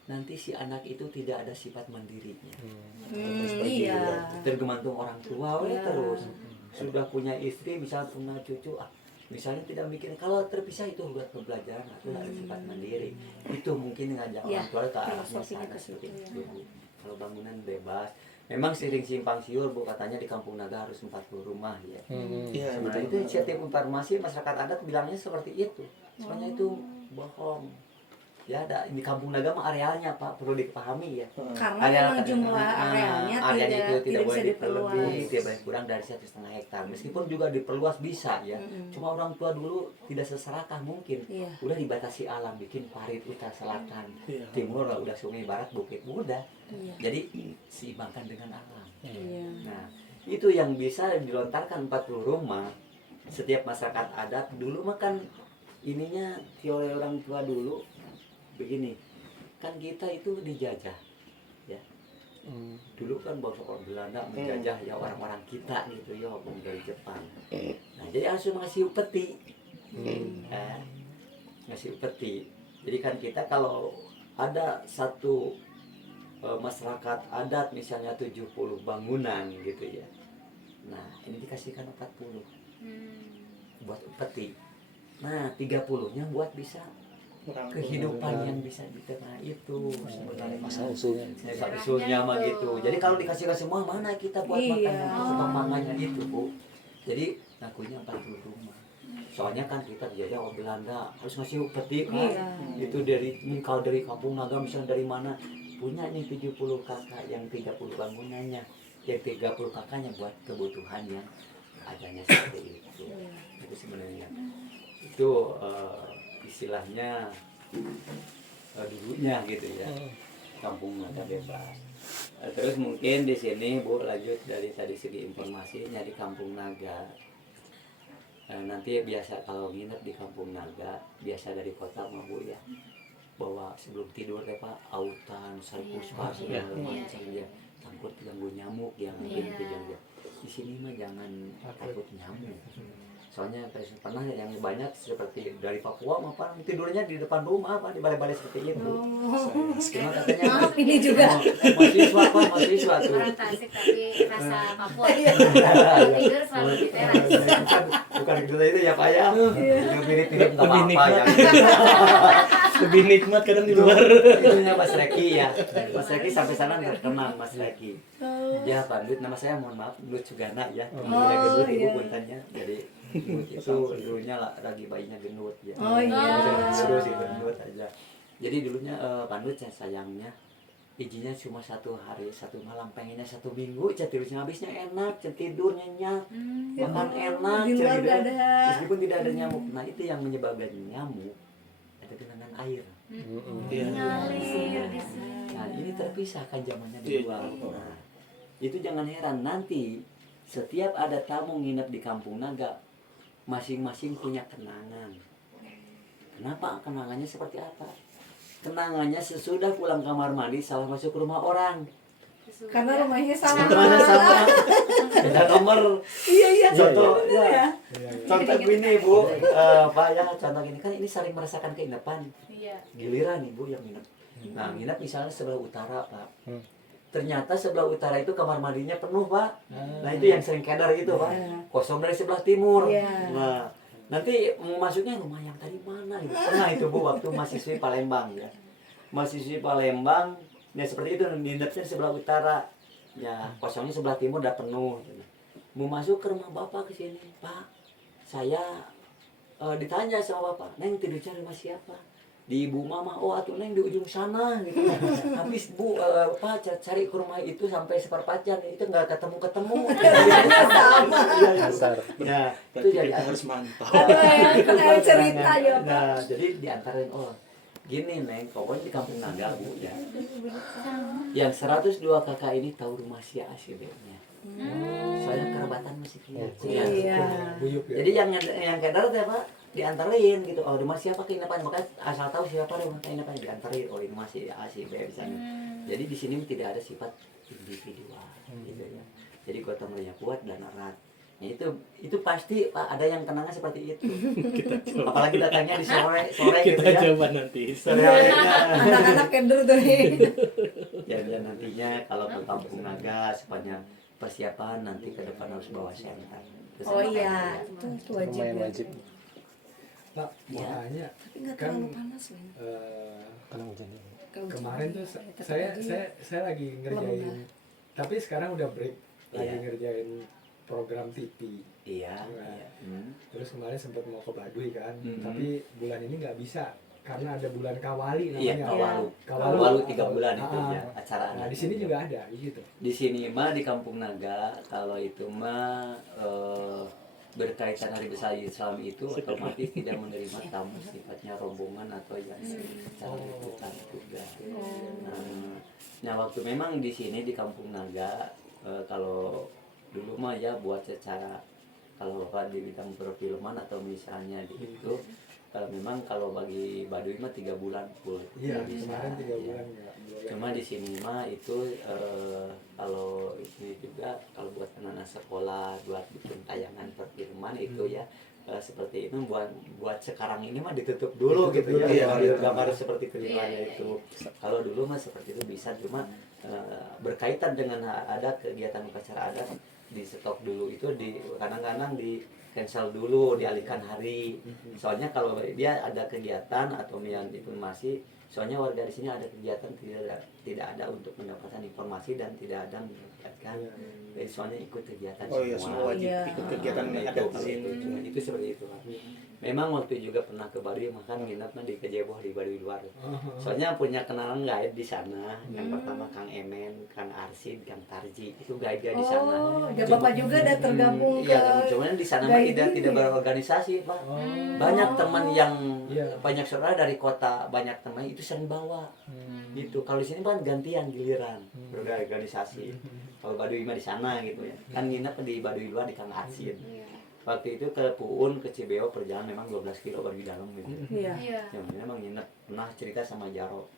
nanti si anak itu tidak ada sifat mandirinya. Iya. Tergantung orang tua Iya. terus. Sudah punya istri, misalnya punya cucu, misalnya tidak mikir kalau terpisah itu buat pembelajaran atau ada sifat mandiri. Itu mungkin ngajak Iya, orang tua ke arahnya filosofinya sana ke situ, seperti ya. itu. Kalau bangunan bebas, memang sering simpang siur Bu, katanya di Kampung Naga harus 40 rumah ya. Iya, Sebenarnya itu betul. setiap informasi masyarakat adat bilangnya seperti itu. Sebenarnya itu bohong. Ya, di Kampung Naga mah arealnya Pak perlu dipahami ya. Karena Areal memang jumlah arealnya arealnya itu tidak boleh bisa diperlebih, diperluas. tidak boleh kurang dari 1,5 hektar. Meskipun juga diperluas bisa ya. Cuma orang tua dulu tidak seserakah mungkin. Iya. Udah dibatasi alam, bikin parit utara selatan, Iya. timur lah udah sungai, barat bukit, udah. Iya. Jadi seimbangkan dengan alam. Iya. Nah, itu yang bisa dilontarkan 40 rumah. Setiap masyarakat adat dulu mah kan ininya teori orang tua dulu begini. Kan kita itu dijajah. Ya. Dulu kan bangsa orang Belanda menjajah ya orang-orang kita gitu ya, dari Jepang. Nah, jadi harus ngasih upeti. Ngasih upeti. Jadi kan kita kalau ada satu masyarakat adat misalnya 70 bangunan gitu ya. Nah, ini dikasihkan 40 buat upeti. Nah, 30-nya buat bisa kehidupan yang bisa di tengah itu sebenarnya. Asal usulnya. Asal usulnya mah gitu. Jadi kalau dikasihkan semua mana kita buat Iya. makanannya itu, Bu. Jadi ngakunya 40 rumah. Soalnya kan kita dijajah oleh Belanda, harus ngasih upeti kan. Iya. Itu kalau dari Kampung Naga misalnya dari mana punya nih 70 kakak yang 30 bangunannya, yang 30 kakaknya buat kebutuhan yang adanya seperti itu. Itu sebenarnya itu istilahnya dulunya gitu ya, Kampung Naga bebas. Terus mungkin di sini Bu lanjut dari tadi segi informasinya di Kampung Naga. Nanti biasa kalau nginep di Kampung Naga biasa dari kota mah Bu ya, bawa sebelum tidur teh Pak autan, sarpuspa segala macam ya, takut ganggu nyamuk yang mungkin kejangga. Di sini mah jangan takut nyamuk. Soalnya pernah yang banyak seperti dari Papua mah Pak tidurnya di depan rumah Pak, di balai-balai seperti itu. Cuma katanya Maaf, ini juga. mahasiswa Pak, mahasiswa tuh. Orang Tasik tapi rasa Papua. Iya. Tidur selalu di teras. Bukan gitu itu ya Pak ya. Mirip-mirip nggak Lebih apa-apa ya. Lebih nikmat kadang di luar. Itunya Mas Reki ya. Mas Reki sampai sana nggak kenal Mas Reki. Ya Pak Dut, nama saya mohon maaf Dut Sugana ya. Udah gendut ibu puntennya. Jadi itu dulunya lagi bayinya gendut ya. Oh, iya. Terus itu gendut aja. Jadi dulunya Pak Dut sayangnya izinnya cuma 1 hari 1 malam, pengennya 1 minggu, terusnya habisnya enak, tidur nyenyak, makan enak, Di luar gitu. nggak ada. Meskipun tidak ada nyamuk. Nah itu yang menyebabkan nyamuk ada genangan air. Iya. Ngalir di sini. Nah ini terpisah kan zamannya di Iya. luar. Nah, itu jangan heran nanti setiap ada tamu nginep di Kampung Naga masing-masing punya kenangan. Kenapa kenangannya seperti apa? Kenangannya sesudah pulang kamar mandi salah masuk ke rumah orang. Karena rumahnya sama. Rumahnya sama. Beda nomor. Iya. Contoh Bener ya. contoh gini Bu, Pak ya contoh gini kan ini saling merasakan keindapan. Iya. Giliran Ibu yang nginep. Nah nginep misalnya sebelah utara Pak. Ternyata sebelah utara itu kamar mandinya penuh Pak. Nah itu yang sering kedar itu Pak. Kosong dari sebelah timur. Iya. Nah nanti mau masuknya rumah yang tadi mana gitu. Pernah itu Bu waktu mahasiswi Palembang ya. Mahasiswi Palembang ya seperti itu nginepnya di sebelah utara. Ya kosongnya sebelah timur udah penuh. Mau masuk ke rumah Bapak ke sini, Pak. Saya ditanya sama Bapak, "Neng tidurnya di rumah siapa?" Di Ibu Mama, "Oh atuh Neng di ujung sana," gitu. Habis Bu Pak cari ke rumah itu sampai seperpacan itu nggak ketemu-ketemu. Sama. Kasar. Ya, itu Berarti jadi kita harus mantap. itu Kayak cerita ya, Pak. Nah, jadi diantarin gini Neng, pokoknya di Kampung Naga Bu ya. Yang 102 kakak ini tahu rumah si Asibnya. Soalnya kerabatan masih punya. Iya. Buyuk ya. Jadi yang kedar teh Pak diantarin gitu. Oh, rumah siapa keinapan? Makanya asal tahu siapa rumah keinapan diantarin. Oh, ini masih A si B misalnya. Jadi di sini tidak ada sifat individual gitu ya. Jadi gotong royongnya kuat dan erat. itu pasti Pak, ada yang kenangan seperti itu. Apalagi datangnya di sore gitu Kita ya. coba nanti. Sore harinya. Anak-anak keder tuh Ya dan nantinya kalau ke Kampung Naga sepanjang persiapan nanti ke depan harus bawa senter. Terus Oh sama iya, kayak itu wajib Lumayan ya. wajib. Nah, makanya Tapi nggak kan terlalu panas Lin. Karena hujan. kemarin tuh saya lagi ngerjain, tapi sekarang udah break, lagi Iya. ngerjain program TV. Iya. Nah, Iya. Hmm. Terus kemarin sempat mau ke Baduy kan, Mhm. tapi bulan ini nggak bisa karena ada bulan Kawali Iya, namanya. Kawalu. Kawalu 3 bulan itu Ah, ya acara Nah, adat. di sini juga ada gitu. Di sini mah di Kampung Naga kalau itu mah berkaitan hari besar Islam itu otomatis tidak menerima tamu sifatnya rombongan atau yang secara liputan juga. Nah waktu memang di sini di Kampung Naga kalau dulu mah ya buat secara kalau Bapak di bidang perfilman atau misalnya di itu memang kalau bagi Baduy mah 3 bulan full. Iya, Nggak bisa, kemarin 3 ya. bulan nggak boleh. Cuma di sini mah itu kalau ini juga kalau buat anak-anak sekolah buat bikin tayangan perfilman itu ya seperti itu buat sekarang ini mah ditutup dulu Ditutup gitu dulu, ya iya. gambar seperti filmnya Iya. itu. Kalau dulu mah seperti itu bisa cuma berkaitan dengan ada kegiatan upacara adat di stok dulu itu kadang-kadang di cancel dulu, dialihkan hari. Soalnya kalau dia ada kegiatan atau yang informasi, soalnya warga di sini ada kegiatan tidak ada untuk mendapatkan informasi dan tidak ada mendapatkan. Jadi soalnya ikut kegiatan Oh iya, semua wajib Iya. ikut kegiatan Nah, adat di kalau sini. itu seperti itu. Memang waktu juga pernah ke Baduy makan nginepnya di Kejeboh di Baduy luar. Soalnya punya kenalan guide di sana. Yang pertama Kang Emen, Kang Arsid, Kang Tarji itu guide dia di sana. Oh, ya Bapak juga udah tergabung ke Iya, cuman di sana mah guide tidak ini. berorganisasi, Pak. Oh. Banyak teman yang Iya. banyak saudara dari kota, banyak teman itu sering bawa. Gitu. Kalau di sini kan gantian giliran berorganisasi. Kalau Baduy mah di sana gitu ya. Kan nginep di Baduy luar di Kang Arsid. Waktu itu ke Puun, ke Cibeo perjalanan memang 12 kilo baru di dalam gitu. Iya. Iya. Ya memang nginep. Pernah cerita sama Jaro.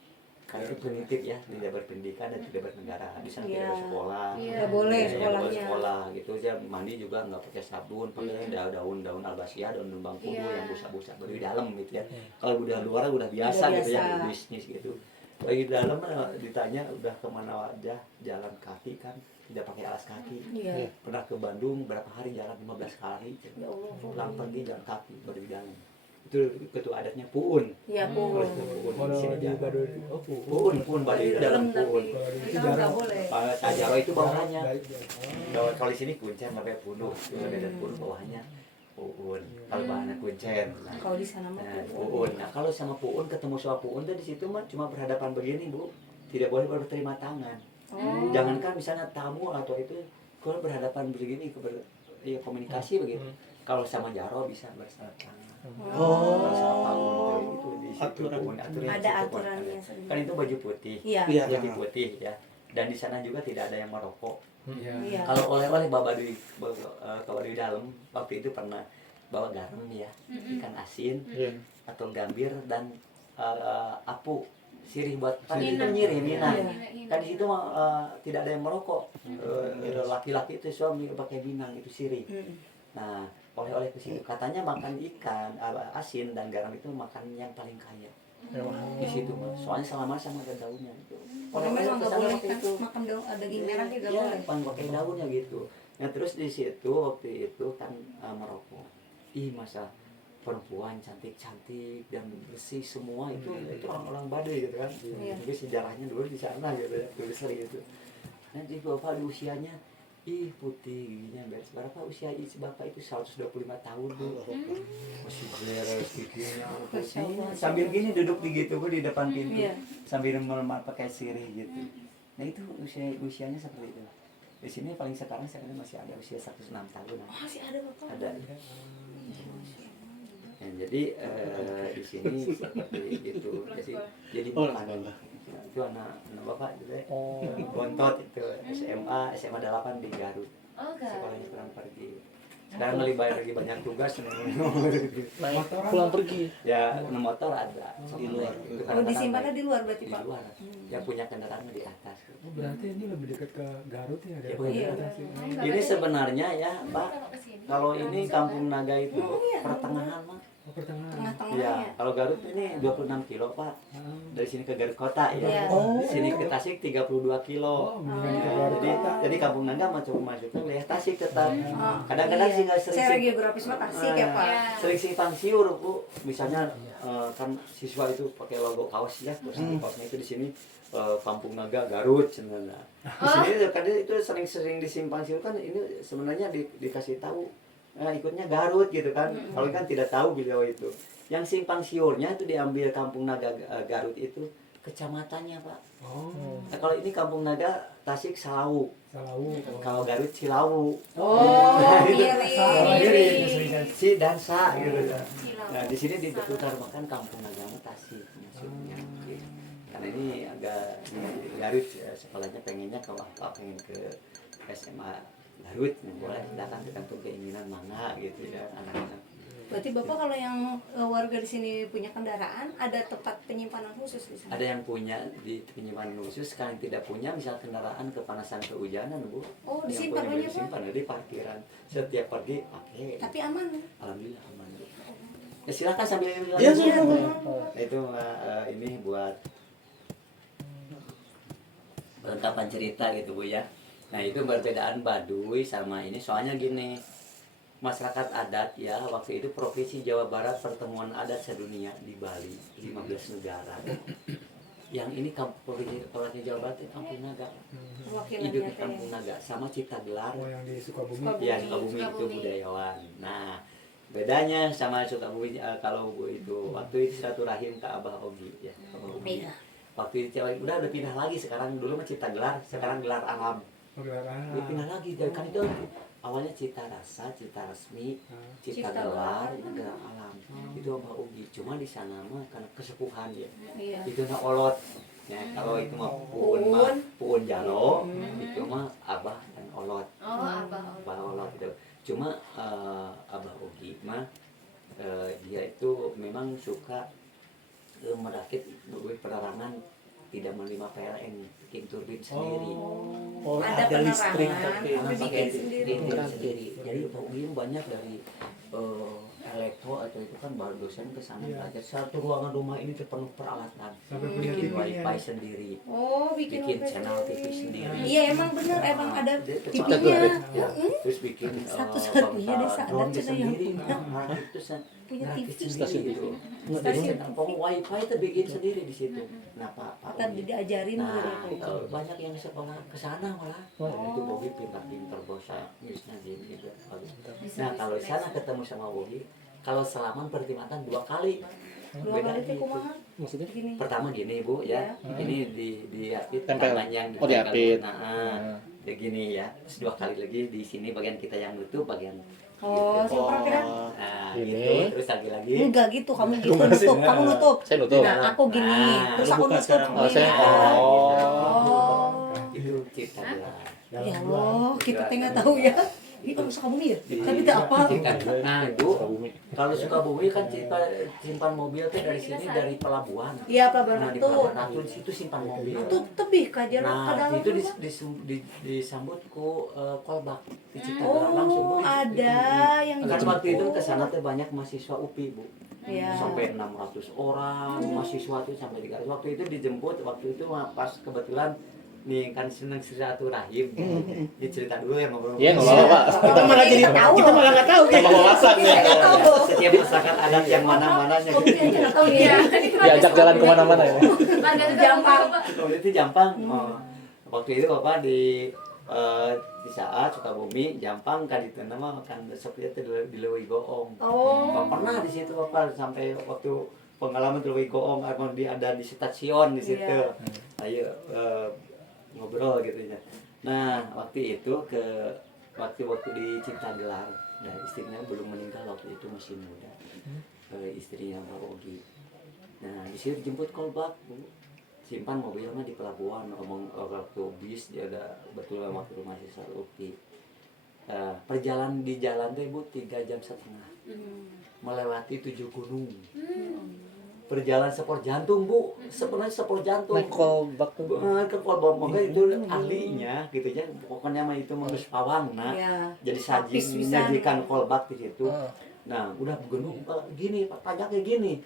Kan itu penitip ya, tidak berpendidikan dan tidak bernegara. Di sana tidak Iya. bersekolah. Iya. Nggak boleh Ya, nggak boleh sekolahnya. sekolah gitu aja, mandi juga nggak pakai sabun, pakai daun-daun albasia, daun bangkudu Iya. yang busa-busa baru di dalam gitu ya. Kalau udah luar udah biasa Udah gitu ya, biasa. di bisnis gitu. Lagi di dalam ditanya udah kemana aja, jalan kaki kan, tidak pakai alas kaki. Iya. Pernah ke Bandung berapa hari jalan 15 kali, Ya Allah. pulang pergi jalan kaki baru di dalam. Itu ketua adatnya Puun. Iya, Kalau Pun. itu Puun Kalau di sini di jalan. Baduy, oh Puun Baduy itu dalam Puun. Tapi kan nggak boleh. Pak Jaro itu bawahnya. Baik. Kalau di sini kuncen sampai Punuh, dan Punuh bawahnya Puun. Kalau bahannya kuncen. Nah, Kalau di sana mah Puun. Nah, kalau sama Puun ketemu sama Puun tuh di situ mah cuma berhadapan begini, Bu. Tidak boleh berterima tangan. Oh. Jangankan misalnya tamu atau itu kalau berhadapan begini ya komunikasi begitu. Kalau sama Jaro bisa bersalaman tangan. Oh. Kalau sama Puun itu di situ Aturan. Puun aturan Ada di situ, Puun. aturannya Kan sendiri. itu baju putih. Iya. Iya. Putih putih ya. Dan di sana juga tidak ada yang merokok. Iya. Iya. Kalau oleh-oleh bawa di dalam waktu itu pernah bawa garam ya, ikan asin Iya. atau gambir dan apu sirih buat kan itu Minang. nyirih minang. Iya. Kan di situ tidak ada yang merokok. Laki-laki itu suami pakai minang itu sirih. Mm. Nah oleh-oleh ke situ katanya makan ikan asin dan garam itu makan yang paling kaya di situ Mas. Soalnya selama sama ada daunnya itu. Orang memang nggak kesana boleh waktu kan itu. makan daging merah juga Iya, boleh. pakai daunnya gitu. Nah terus di situ waktu itu kan merokok. Ih masa perempuan cantik-cantik dan bersih semua itu orang-orang Baduy gitu kan. Iya. Jadi sejarahnya dulu di sana gitu ya, tulis gitu. Nanti bapak di usianya ih putih giginya beres. Berapa usia bapak itu 125 tahun tuh. Masih beres giginya putih. Sambil gini duduk di gitu Bu, di depan pintu. Iya. Sambil melemah pakai sirih gitu. Nah itu usianya seperti itu. Di sini paling sekarang saya masih ada usia 106 tahun. Masih ada Bapak. Ada. Ya, jadi di sini seperti itu. Jadi Oh, bukan. alhamdulillah. Itu anak bapak gitu ya. Oh. Bontot itu SMA 8 di Garut. Oh, enggak. Sekolahnya kurang pergi. Sekarang lagi banyak tugas. Naik pulang pergi. Ya, motor ada di luar. Itu Oh, kadang-kadang disimpannya di luar berarti di Pak. luar. Yang punya kendaraan di atas. Oh, berarti ini lebih dekat ke Garut ya Iya. daripada atas ya. Ini sebenarnya ya, Pak, Kalau kesini, kalau ini langsung Kampung Naga itu iya. pertengahan, mah. Oh, pertengahan. Tengah-tengah Iya, ya. kalau Garut ini 26 kilo, Pak. Ah. Dari sini ke Garut kota ya. Iya. Di sini ke Tasik 32 kilo. Oh, mendingan ke Ya, Garut jadi kota. jadi Kampung Naga macam masuknya wilayah Tasik tetap. Oh, Kadang-kadang iya. sih nggak sering Secara sih. geografis mah Tasik ya Pak. Iya. Sering simpang siur, Bu. Misalnya kan siswa itu pakai logo kaos ya, terus di kaosnya itu di sini Kampung Naga Garut sebenarnya. Di sini kan itu sering-sering disimpang siur kan ini sebenarnya dikasih tahu ikutnya Garut gitu kan. Kalau kan tidak tahu beliau itu. Yang simpang siurnya itu diambil Kampung Naga Garut itu kecamatannya, Pak. Oh, Nah, kalau ini Kampung Naga Tasik Salawu. Salawu. Kalau Garut Cilawu. Oh, Itu mirip. sama mirip. Si dan sa gitu. Cilau. Nah, di sini diutarakan Kampung Naga Tasik maksudnya. Gitu. Karena ini agak di Garut ya, sekolahnya pengennya kalau apa pengen ke SMA Garut boleh datang tergantung keinginan mana gitu ya anak-anak. Berarti Bapak kalau yang warga di sini punya kendaraan ada tempat penyimpanan khusus di sana? Ada yang punya di penyimpanan khusus, sekarang tidak punya misal kendaraan kepanasan kehujanan, Bu. Oh, Yang disimpan punya banyak, Pak? disimpan di parkiran. Setiap pergi pakai. Tapi aman. Alhamdulillah aman. Bu. Ya silakan sambil Iya, lanjut. silakan. Nah, itu ini buat kelengkapan cerita gitu, Bu ya. Nah, itu perbedaan Baduy sama ini soalnya gini. Masyarakat adat ya waktu itu Provinsi Jawa Barat pertemuan adat sedunia di Bali 15 negara. Yang ini Provinsi Jawa Barat itu Kampung Naga. Wakilannya Hidup di teh. Kampung Naga sama Cipta Gelar. Oh, yang di Sukabumi. Ya Sukabumi itu Sukabumi. budayawan. Nah bedanya sama Sukabumi kalau Bu itu waktu itu silaturahim ke Abah Ogi ya. Abah Ogi. Iya. Waktu itu udah pindah lagi sekarang dulu mah Cipta Gelar sekarang Gelar Alam. Pegelaran. Dia pindah lagi dari kan itu awalnya Cita Rasa, Cita Resmi, Cita Cipta Gelar, Gelar. itu Gelar Alam. Itu Abah Ugi. Cuma di sana mah karena kesepuhan ya. Iya. Itu na olot. Ya, kalau itu mah puun jalo, itu mah Abah dan olot. Oh, abah. Abah olot itu. Cuma Abah Ugi mah dia itu memang suka merakit penerangan tidak menerima PLN, bikin turbin sendiri. Oh, Ada ada listrik penerangan, tapi tapi bikin sendiri. Bikin sendiri. Jadi Pak Ugim banyak dari elektro atau itu kan baru dosen ke sana Iya. belajar. Satu ruangan rumah ini penuh peralatan. Sampai punya Bikin TV-nya. wifi sendiri, Oh, bikin bikin wifi channel TV sendiri. sendiri. Iya, emang bener, emang ada Dia Cipta TV-nya. Gelar Ya, terus bikin Satu-satunya desa adat drone Cina sendiri, yang merakit itu punya merakit TV. Stasiun sendiri TV. itu. Stasiun Jadi TV. wifi itu bikin sendiri di situ. Nah Pak Tadi Ugim. diajarin Nah, berarti. banyak yang sekolah ke sana malah. Itu Bobi pintar-pintar bosa newsnya gitu. Nah, kalau di sana ketemu sama Bobi, kalau Salaman pertimbangan 2 kali. Dua Beda kali teh gitu. kumaha? Maksudnya? Begini. Pertama gini, Bu ya. Ya. Ini diapit Tempel. tangannya yang Oh, diapit. Nah, ya gini ya. Terus 2 kali lagi di sini bagian kita yang nutup bagian Oh, gitu. siapa pernah kira? Nah, Ini. gitu. Terus lagi. Enggak gitu, kamu gitu nutup, kamu nutup. Saya nutup. Nah, aku gini, Nah, terus aku buka nutup. sekarang. Oh, saya Gini. Oh. Itu Cipta Gelar. Ya Allah, kita teh nggak tahu ya. Ini kamu suka bumi ya? Tapi tidak apa. Nah, itu Sukabumi. kalau Sukabumi kan simpan mobil tuh dari sini dari pelabuhan. Iya, Pelabuhan Nah, di Ratu. Pelabuhan Ratu di situ simpan mobil. Itu tebih ka jarak ke Nah, dalam. itu rumah. disambut ku kolbak di Cipta Oh, Gelar langsung Bu. ada yang Kan jemput. waktu itu ke sana tuh banyak mahasiswa UPI, Bu. Iya. Sampai 600 orang mahasiswa tuh sampai di garis. Waktu itu dijemput, waktu itu pas kebetulan nih kan seneng silaturahim. Ini cerita dulu ya ngobrol. Iya, nggak apa-apa, Pak. Kita malah jadi tahu. Kita malah nggak tahu. Tambah wawasan ya. Nggak tahu. Setiap masyarakat adat yang mana-mananya. Kopi aja nggak tahu ya. Diajak jalan kemana-mana ya. Warga Jampang. Pak. Waktu itu Jampang. Waktu itu Bapak di saat Sukabumi, Jampang kan itu nama makan besok itu di Lewi Goong. Oh. Pernah di situ Bapak sampai waktu pengalaman di Lewi Goong, ada di stasiun di situ. Iya. Ayo ngobrol gitu ya. Nah waktu itu waktu di Cipta Gelar, dan istrinya belum meninggal waktu itu masih muda. Istrinya Pak Ogi. Nah di situ dijemput kolbak, Bu. Simpan mobilnya di pelabuhan, waktu bis dia ada betul waktu masih satu UPI. perjalanan di jalan tuh ibu 3,5 jam melewati 7 gunung. Perjalanan sepor jantung bu, sebenarnya sepor jantung. Naik kolbak tuh. Ke kolbak makanya itu ahlinya gitu ya, pokoknya mah itu mengus pawang nah. Ya. Jadi Habis saji pisan. menyajikan kolbak di situ. Ah. Nah, udah gunung gini, tanjaknya gini.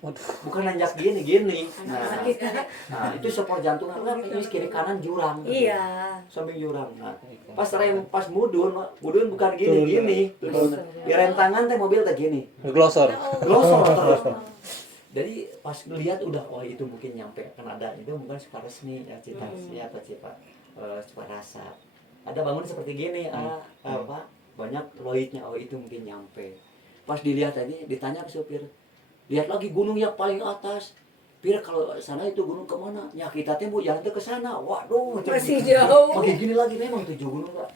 Bukan nanjak gini. Nah, itu sepor jantung apa ini kiri kanan jurang. Iya. Samping jurang. Nah, pas mudun bukan gini. Di rem tangan teh mobil teh gini. Ngeglosor. Glosor terus. Jadi pas ngelihat udah itu mungkin nyampe kan ada itu bukan suka resmi ya cita atau suka rasa. Ada bangun seperti gini apa banyak loidnya itu mungkin nyampe. Pas dilihat tadi ditanya ke supir, lihat lagi gunung yang paling atas. Pir kalau sana itu gunung kemana? Ya kita teh mau jalan ke sana. Waduh, Masih jauh. Makin gini lagi memang 7 gunung Pak.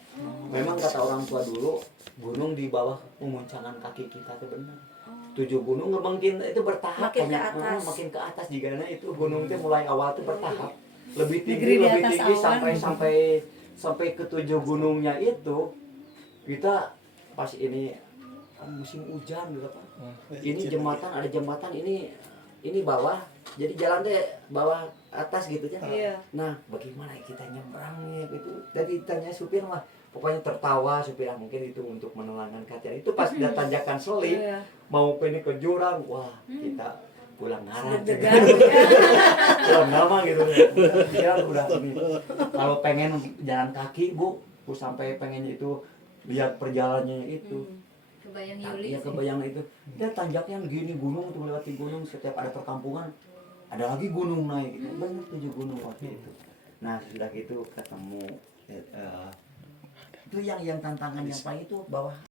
Memang kata orang tua dulu gunung di bawah pemuncangan kaki kita itu benar. 7 gunung makin itu bertahap Makin ke atas. makin ke atas jigana itu gunung itu mulai awal itu bertahap. Lebih Negeri di atas tinggi awan. sampai ke 7 gunungnya itu kita pas ini musim hujan gitu Pak. Ini ada jembatan ini bawah. Jadi jalan deh bawah atas gitu ya. Iya. Nah, bagaimana kita nyebrangnya gitu. Dari tanya supir mah pokoknya tertawa supir mungkin itu untuk menenangkan kalian. Itu pas udah tanjakan selip Iya. mau pengen ke jurang, wah kita pulang ngarang. Deg-degan. Pulang nama gitu. Pikiran udah ini. Kalau pengen jalan kaki Bu sampai pengen itu lihat perjalanannya itu. Kebayang Nah, Yuli iya sih. kebayang itu. Dia tanjaknya gini gunung tuh melewati gunung setiap ada perkampungan ada lagi gunung naik gitu. Banyak 7 gunung waktu itu. Nah sudah gitu ketemu itu yang tantangannya apa itu bahwa